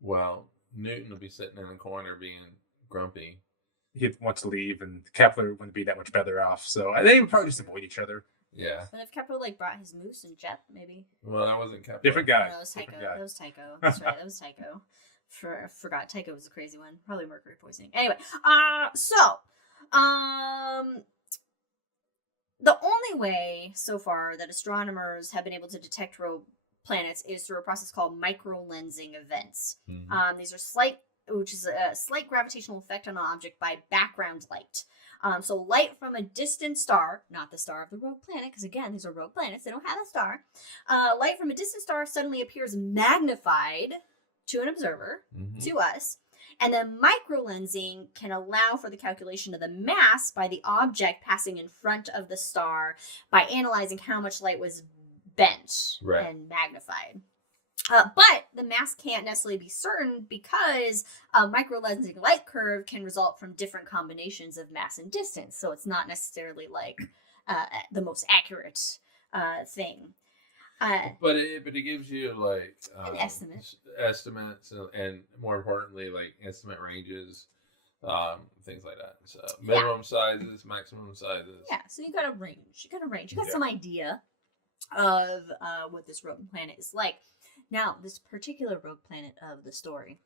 Well, Newton would be sitting in a corner being grumpy. He'd want to leave, and Kepler wouldn't be that much better off. So they would probably just avoid each other. Yeah. But if Kepler brought his moose and jet, maybe. Well, that wasn't Kepler. Different guy. No, that was Tycho. That was Tycho. That's right. That was Tycho. Forgot Tycho was a crazy one. Probably mercury poisoning. Anyway, the only way so far that astronomers have been able to detect rogue planets is through a process called microlensing events. Mm-hmm. These are which is a slight gravitational effect on an object by background light. So light from a distant star, not the star of the rogue planet, because again, these are rogue planets, they don't have a star. Light from a distant star suddenly appears magnified to an observer, to us, and then microlensing can allow for the calculation of the mass by the object passing in front of the star by analyzing how much light was bent and magnified. But the mass can't necessarily be certain because a microlensing light curve can result from different combinations of mass and distance. So it's not necessarily like the most accurate thing. But it gives you like an estimate. Estimates and more importantly like estimate ranges, things like that. So minimum sizes, maximum sizes. Yeah, so you got a range. You got some idea of what this rogue planet is like. Now, this particular rogue planet of the story,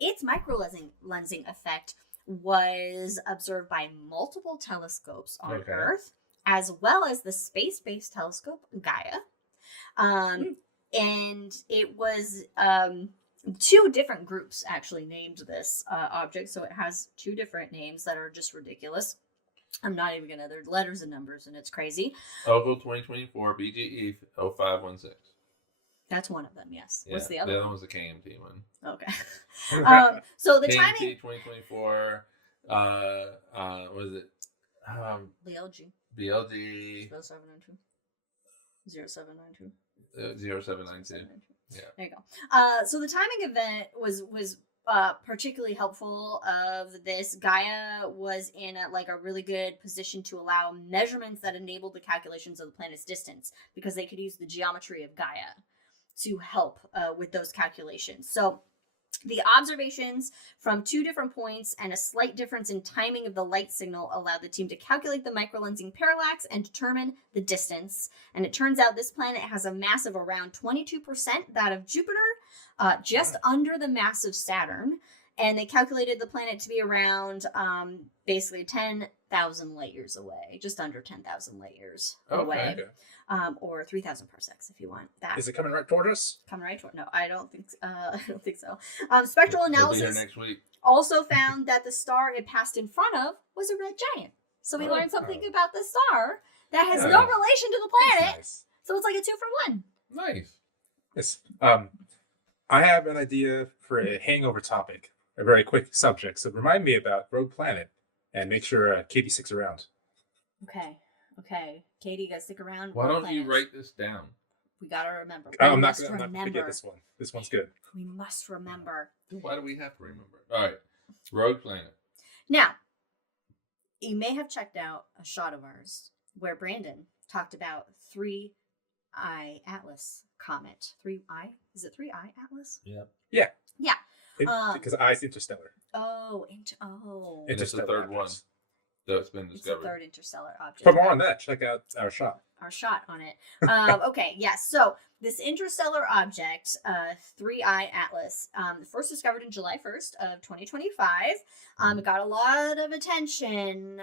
its microlensing effect was observed by multiple telescopes on Earth, as well as the space-based telescope Gaia. And it was two different groups actually named this object, so it has two different names that are just ridiculous. I'm not even gonna, they're letters and numbers, and it's crazy. Ogle 2024 BGE 0516. That's one of them, yes. Yeah, what's the other one? The other one's the KMT one. Okay. So the KMT timing... 2024, what is it? BLG. 0792. 0792. Yeah. There you go. So the timing event was particularly helpful of this. Gaia was in a really good position to allow measurements that enabled the calculations of the planet's distance because they could use the geometry of Gaia to help with those calculations. So the observations from two different points and a slight difference in timing of the light signal allowed the team to calculate the microlensing parallax and determine the distance. And it turns out this planet has a mass of around 22% that of Jupiter, just under the mass of Saturn. And they calculated the planet to be around basically 10,000 light years away, just under 10,000 light years away. Okay. Or 3,000 parsecs if you want that. Is it coming right toward us? Coming right toward? No, I don't think so. Spectral analysis next week. Also found that the star it passed in front of was a red giant. So we learned something about the star that has no relation to the planet. Nice. So it's like a 2 for 1. Nice. Yes. I have an idea for a hangover topic, a very quick subject. So remind me about Rogue Planet and make sure Katie sticks around. Okay. Katie, you gotta stick around. Why don't you write this down? We gotta remember. I'm not gonna forget this one. This one's good. We must remember. Why do we have to remember? All right. Rogue Planet. Now, you may have checked out a shot of ours where Brandon talked about 3I Atlas comet. 3I? Is it 3I Atlas? Yeah. Because I's interstellar. Oh. It's the third one. that's been It's the discovered. third interstellar object. For more on that, check out our shot. Our shot on it. Okay, yes. So this interstellar object, 3I Atlas, first discovered in July 1st of 2025. It got a lot of attention,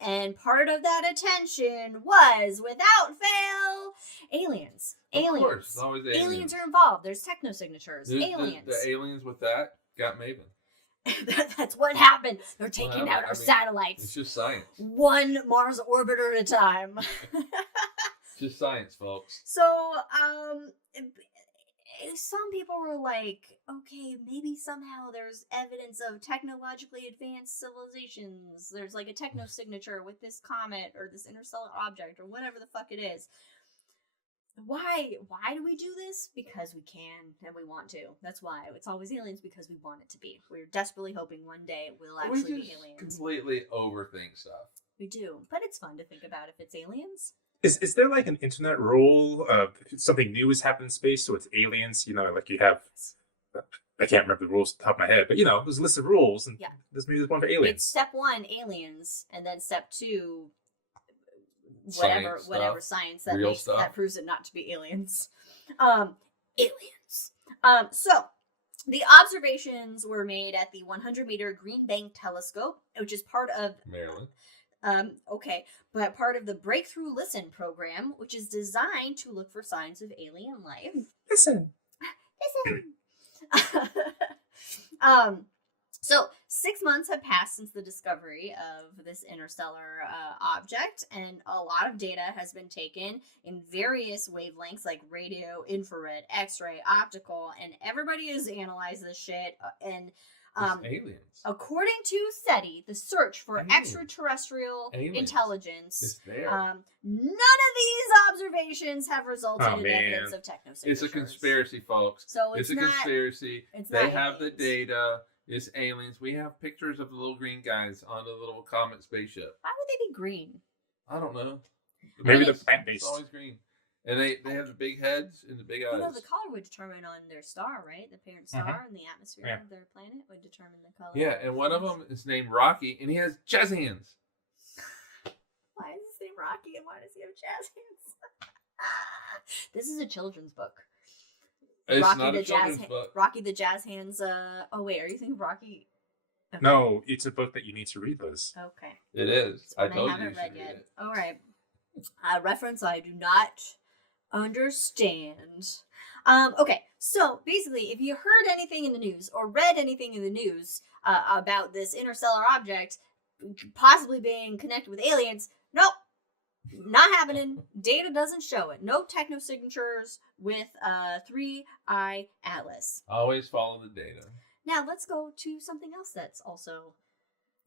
and part of that attention was, without fail, aliens. Of Aliens. course, it's always Aliens are involved. There's technosignatures. Aliens. The aliens with that got Maven. That's what happened. They're taking Well, out our satellites. It's just science. One Mars orbiter at a time. It's just science, folks. So, some people were like, okay, maybe somehow there's evidence of technologically advanced civilizations. There's like a technosignature with this comet or this interstellar object or whatever the fuck it is. Why do we do this? Because we can and we want to. That's why. It's always aliens, because we want it to be. We're desperately hoping one day it will actually be aliens. Completely overthink stuff. We do. But it's fun to think about if it's aliens. Is there like an internet rule of if something new has happened in space, so it's aliens? You know, like you have, I can't remember the rules off the top of my head, but you know, there's a list of rules, and there's maybe one for aliens. It's step 1, aliens, and then step 2, Science whatever science that real makes stuff. that proves it not to be aliens. Aliens. So the observations were made at the 100-meter Green Bank Telescope, which is part of Maryland. but part of the Breakthrough Listen program, which is designed to look for signs of alien life. Listen. So 6 months have passed since the discovery of this interstellar object, and a lot of data has been taken in various wavelengths like radio, infrared, X-ray, optical, and everybody has analyzed this shit. And aliens. according to SETI, the search for Aliens. extraterrestrial Aliens. intelligence, It's there. none of these observations have resulted in evidence of technosignatures. It's a conspiracy, folks. So It's a not, conspiracy. it's They not have the aliens. data. It's aliens. We have pictures of the little green guys on the little comet spaceship. Why would they be green? I don't know. Maybe they're It's plant-based. always green. And they have the big heads and the big eyes. You know, the color would determine on their star, right? The parent star and the atmosphere of their planet would determine the color. Yeah, and one of them is named Rocky, and he has jazz hands. Why is his name Rocky, and why does he have jazz hands? This is a children's book. It's Rocky not the a children's Jazz book. Rocky the Jazz Hands. Oh wait, are you thinking Rocky? Okay. No, it's a book that you need to read, Liz. Okay. It is. It's I one told you. haven't You read should yet. read it. All right. A reference I do not understand. Okay, so basically, if you heard anything in the news or read anything in the news about this interstellar object possibly being connected with aliens, nope, not happening. Data doesn't show it. No technosignatures with 3I Atlas. Always follow the data. Now let's go to something else that's also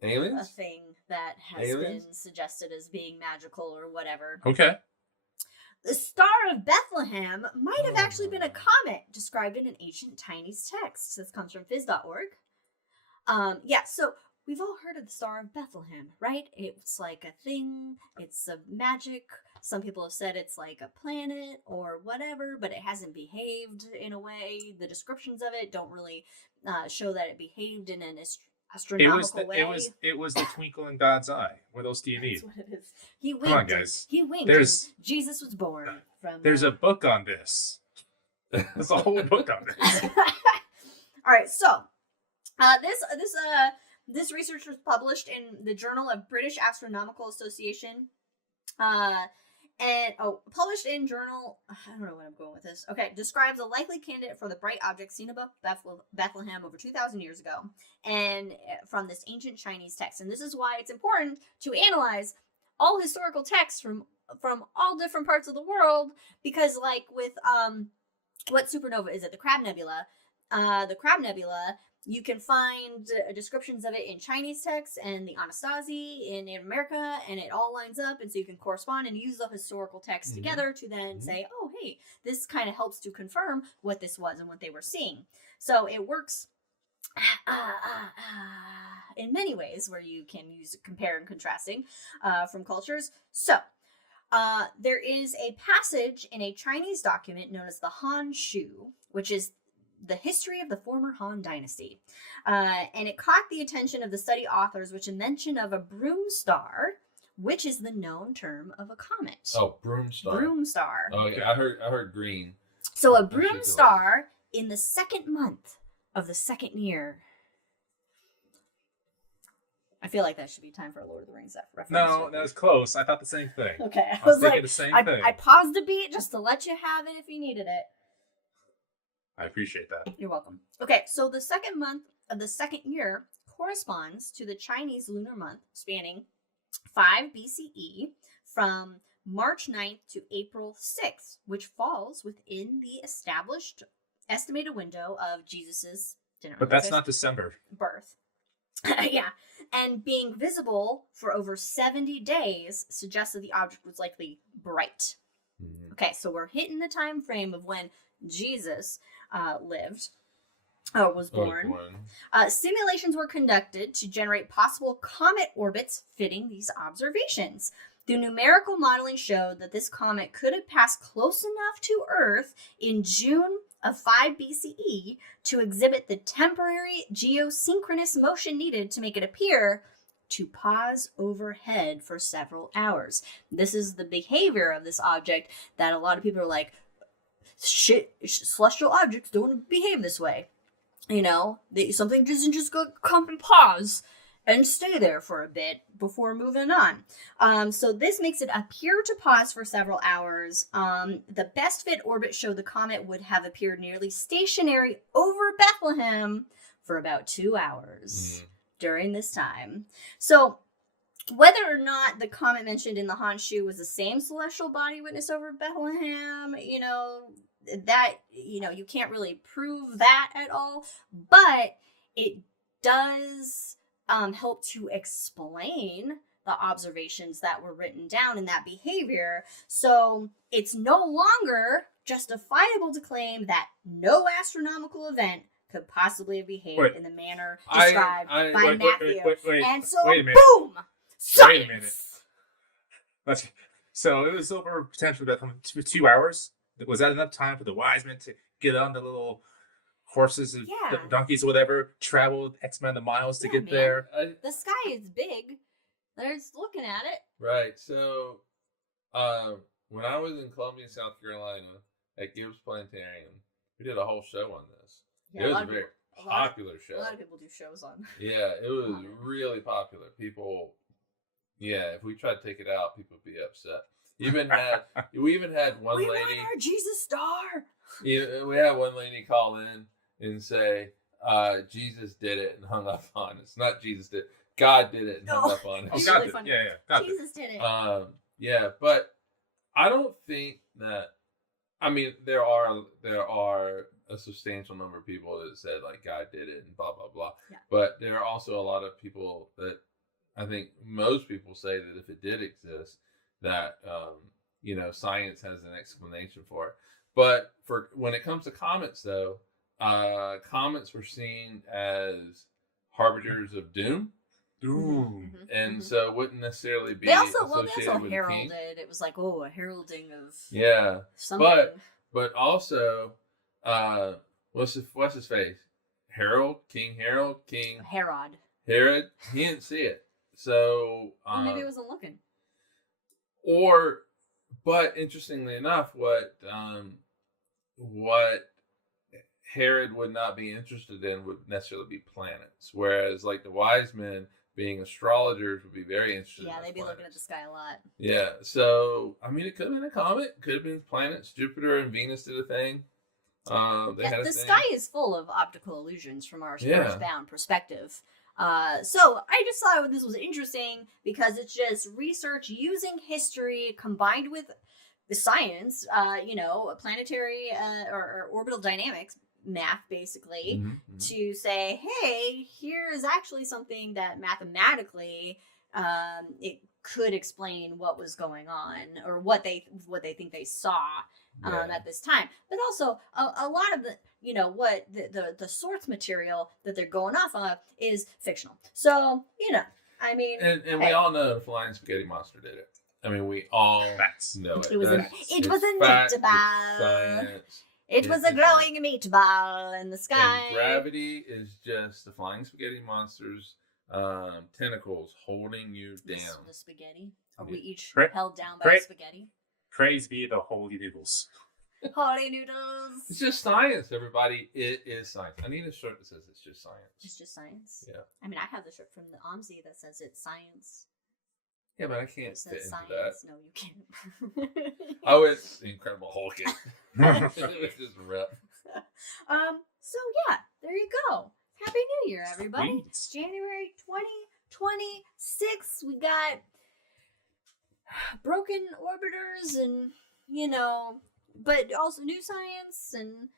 a Aliens? thing that has Aliens? been suggested as being magical or whatever. Okay. The Star of Bethlehem might have actually been a comet described in an ancient Chinese text. This comes from phys.org. So we've all heard of the Star of Bethlehem, right? It's like a thing. It's a magic. Some people have said it's like a planet or whatever, but it hasn't behaved in a way. The descriptions of it don't really show that it behaved in an astronomical way. It was the twinkle in God's eye. What else do you need? That's what it is. He winked. Come on, guys. He winked. There's- Jesus was born from. There's a book on this. There's a whole book on this. All right, so this research was published in the Journal of British Astronomical Association, published in journal. I don't know where I'm going with this. Okay, describes a likely candidate for the bright object seen above Bethlehem over 2,000 years ago, and from this ancient Chinese text. And this is why it's important to analyze all historical texts from all different parts of the world, because like with what supernova is it? The Crab Nebula. The Crab Nebula, you can find descriptions of it in Chinese texts and the Anasazi in Native America, and it all lines up, and so you can correspond and use the historical texts together to then say, oh, hey, this kind of helps to confirm what this was and what they were seeing. So it works in many ways where you can use compare and contrasting from cultures. So there is a passage in a Chinese document known as the Han Shu, which is the history of the former Han dynasty. And it caught the attention of the study authors, which a mention of a broom star, which is the known term of a comet. Oh, broom star. Broom star. Oh, yeah, I heard green. So a broom star in the second month of the second year. I feel like that should be time for a Lord of the Rings reference. No, that was close. I thought the same thing. Okay, I was thinking like, the same thing. I paused a beat just to let you have it if you needed it. I appreciate that. You're welcome. Okay, so the second month of the second year corresponds to the Chinese lunar month spanning 5 BCE from March 9th to April 6th, which falls within the established estimated window of Jesus's But that's not December. birth. Yeah, and being visible for over 70 days suggests that the object was likely bright. Mm-hmm. Okay, so we're hitting the time frame of when Jesus lived or was born. Simulations were conducted to generate possible comet orbits fitting these observations. The numerical modeling showed that this comet could have passed close enough to Earth in June of 5 BCE to exhibit the temporary geosynchronous motion needed to make it appear to pause overhead for several hours. This is the behavior of this object that a lot of people are like, shit, celestial objects don't behave this way. You know, something doesn't just go come and pause and stay there for a bit before moving on. So this makes it appear to pause for several hours. The best fit orbit showed the comet would have appeared nearly stationary over Bethlehem for about 2 hours during this time. So whether or not the comet mentioned in the Han Shu was the same celestial body witnessed over Bethlehem, you know, that, you know, you can't really prove that at all, but it does help to explain the observations that were written down in that behavior. So it's no longer justifiable to claim that no astronomical event could possibly have behaved in the manner described by Matthew. And so, boom! Science! Wait a minute. So it was over potentially about 2 hours. Was that enough time for the wise men to get on the little horses and donkeys or whatever, travel X amount of miles to get there? The sky is big. They're just looking at it. Right. So, when I was in Columbia, South Carolina, at Gibbs Planetarium, we did a whole show on this. Yeah, it was a very popular show. A lot of people do shows on. Yeah, it was really popular. People, if we tried to take it out, people would be upset. We even had one lady. We want our Jesus star. We had one lady call in and say, Jesus did it and hung up on us. Not Jesus did. God did it and hung up on us. Oh, God did. Yeah. God Jesus did it. Yeah, but I don't think that. I mean, there are a substantial number of people that said like God did it and blah blah blah. Yeah. But there are also a lot of people that I think most people say that if it did exist, that science has an explanation for it. But for when it comes to comets, though, comets were seen as harbingers of doom. And so it wouldn't necessarily be associated with heralded. It was like, a heralding of something. But also, what's his face? King Herod. Herod. He didn't see it, so maybe it wasn't looking. But interestingly enough, what Herod would not be interested in would necessarily be planets, whereas like the wise men, being astrologers, would be very interested. Yeah, in they'd be planets. looking at the sky a lot. Yeah, so I mean, it could have been a comet, could have been planets. Jupiter and Venus did a thing. The sky is full of optical illusions from our earthbound perspective. So I just thought this was interesting because it's just research using history combined with the science, planetary or orbital dynamics math, basically, to say, hey, here is actually something that mathematically it could explain what was going on or what they think they saw at this time. But also a lot of the source material that they're going off of is fictional. So, I mean, and we all know the flying spaghetti monster did it. I mean, we all know it. It was an enigma. Science. It was a glowing meatball in the sky. And gravity is just the flying spaghetti monster's tentacles holding you down. The spaghetti. Are we each Pra- held down by pra- the spaghetti? Praise be the holy noodles. Holy noodles. It's just science, everybody. It is science. I need a shirt that says it's just science. It's just science. Yeah. I mean, I have the shirt from the OMSI that says it's science. Yeah, but I can't It fit says into science. No, you can't. that. Oh, it's the Incredible Hulk. It was just rip. So yeah, there you go. Happy New Year, everybody. Sweet. It's January 2026. We got broken orbiters and, but also new science and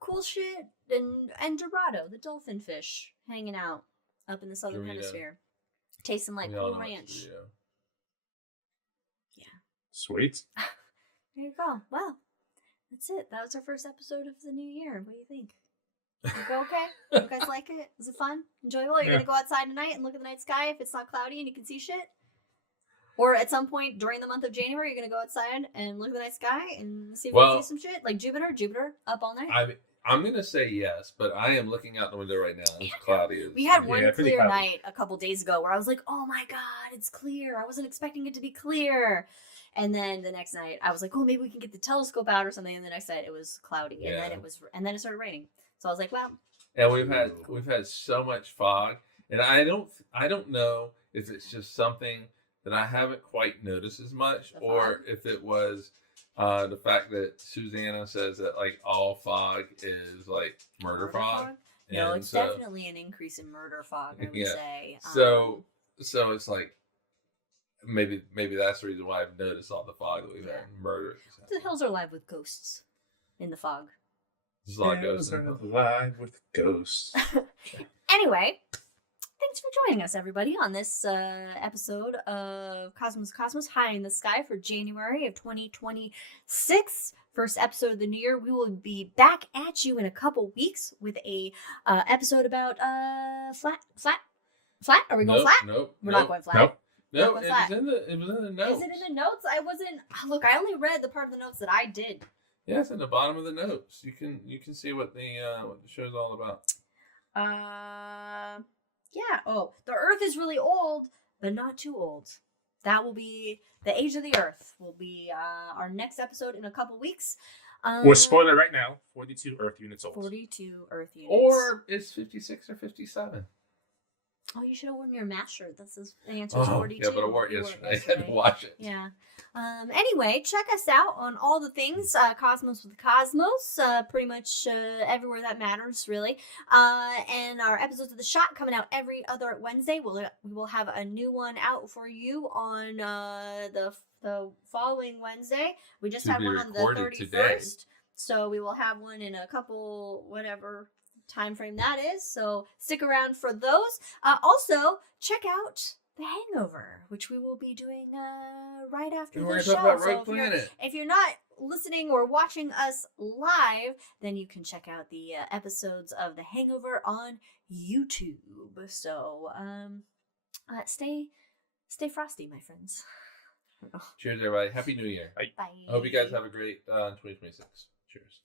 cool shit and Dorado, the dolphin fish, hanging out up in the southern Dorito. hemisphere. Tasting like We all Cool know it's Ranch. Dorito. Sweet. There you go. Well, that's it. That was our first episode of the new year. What do you think? You go okay? You guys like it? Was it fun? Enjoyable? You're Yeah. gonna go outside tonight and look at the night sky if it's not cloudy and you can see shit? Or at some point during the month of January, you're gonna go outside and look at the night sky and see if you can see some shit? Like Jupiter up all night? I'm gonna say yes, but I am looking out the window right now. It's cloudy. We had Yeah, one pretty clear cloudy. night a couple days ago where I was like, oh my god, it's clear. I wasn't expecting it to be clear. And then the next night I was like, oh, maybe we can get the telescope out or something. And the next night it was cloudy. Yeah. And then it started raining. So I was like, well, And we've had so much fog, and I don't know if it's just something that I haven't quite noticed as much, The or fog? if it was the fact that Susanna says that like all fog is like murder fog. No, And it's so- definitely an increase in murder fog, I would Yeah. say. So it's like maybe that's the reason why I've noticed all the fog that we've had. Murder. The hills are alive with ghosts in the fog. There's a lot of ghosts. Hills in are the- alive with ghosts. Anyway, thanks for joining us, everybody, on this episode of Cosmos High in the Sky for January of 2026. First episode of the new year. We will be back at you in a couple weeks with a episode about flat. Are we going Nope, flat? Nope. We're nope, not going flat. Nope. No, going it flat. was in the notes. Is it in the notes? I wasn't. Look, I only read the part of the notes that I did. Yeah, it's in the bottom of the notes. You can see what the show's all about. Yeah. Oh, the Earth is really old, but not too old. That will be the age of the Earth. Will be our next episode in a couple weeks. We're spoiler right now. 42 Earth units old. 42 Earth units. Or it's 56 or 57. Oh, you should have worn your math shirt. That says the answer is Oh, 42. yeah, but I wore it yesterday. I had to watch it. Yeah. Anyway, check us out on all the things Cosmos with Cosmos, pretty much everywhere that matters, really. And our episodes of The Shot coming out every other Wednesday. We will have a new one out for you on the following Wednesday. We just To had be one on the recorded 31st. today. So we will have one in a couple, whatever time frame that is. So stick around for those. Also, check out The Hangover, which we will be doing right after We're the going to show. talk about So Rogue Planet. if you're not listening or watching us live, then you can check out the episodes of The Hangover on YouTube. So stay frosty, my friends. Cheers, everybody. Happy New Year. Bye. I hope you guys have a great 2026. Cheers.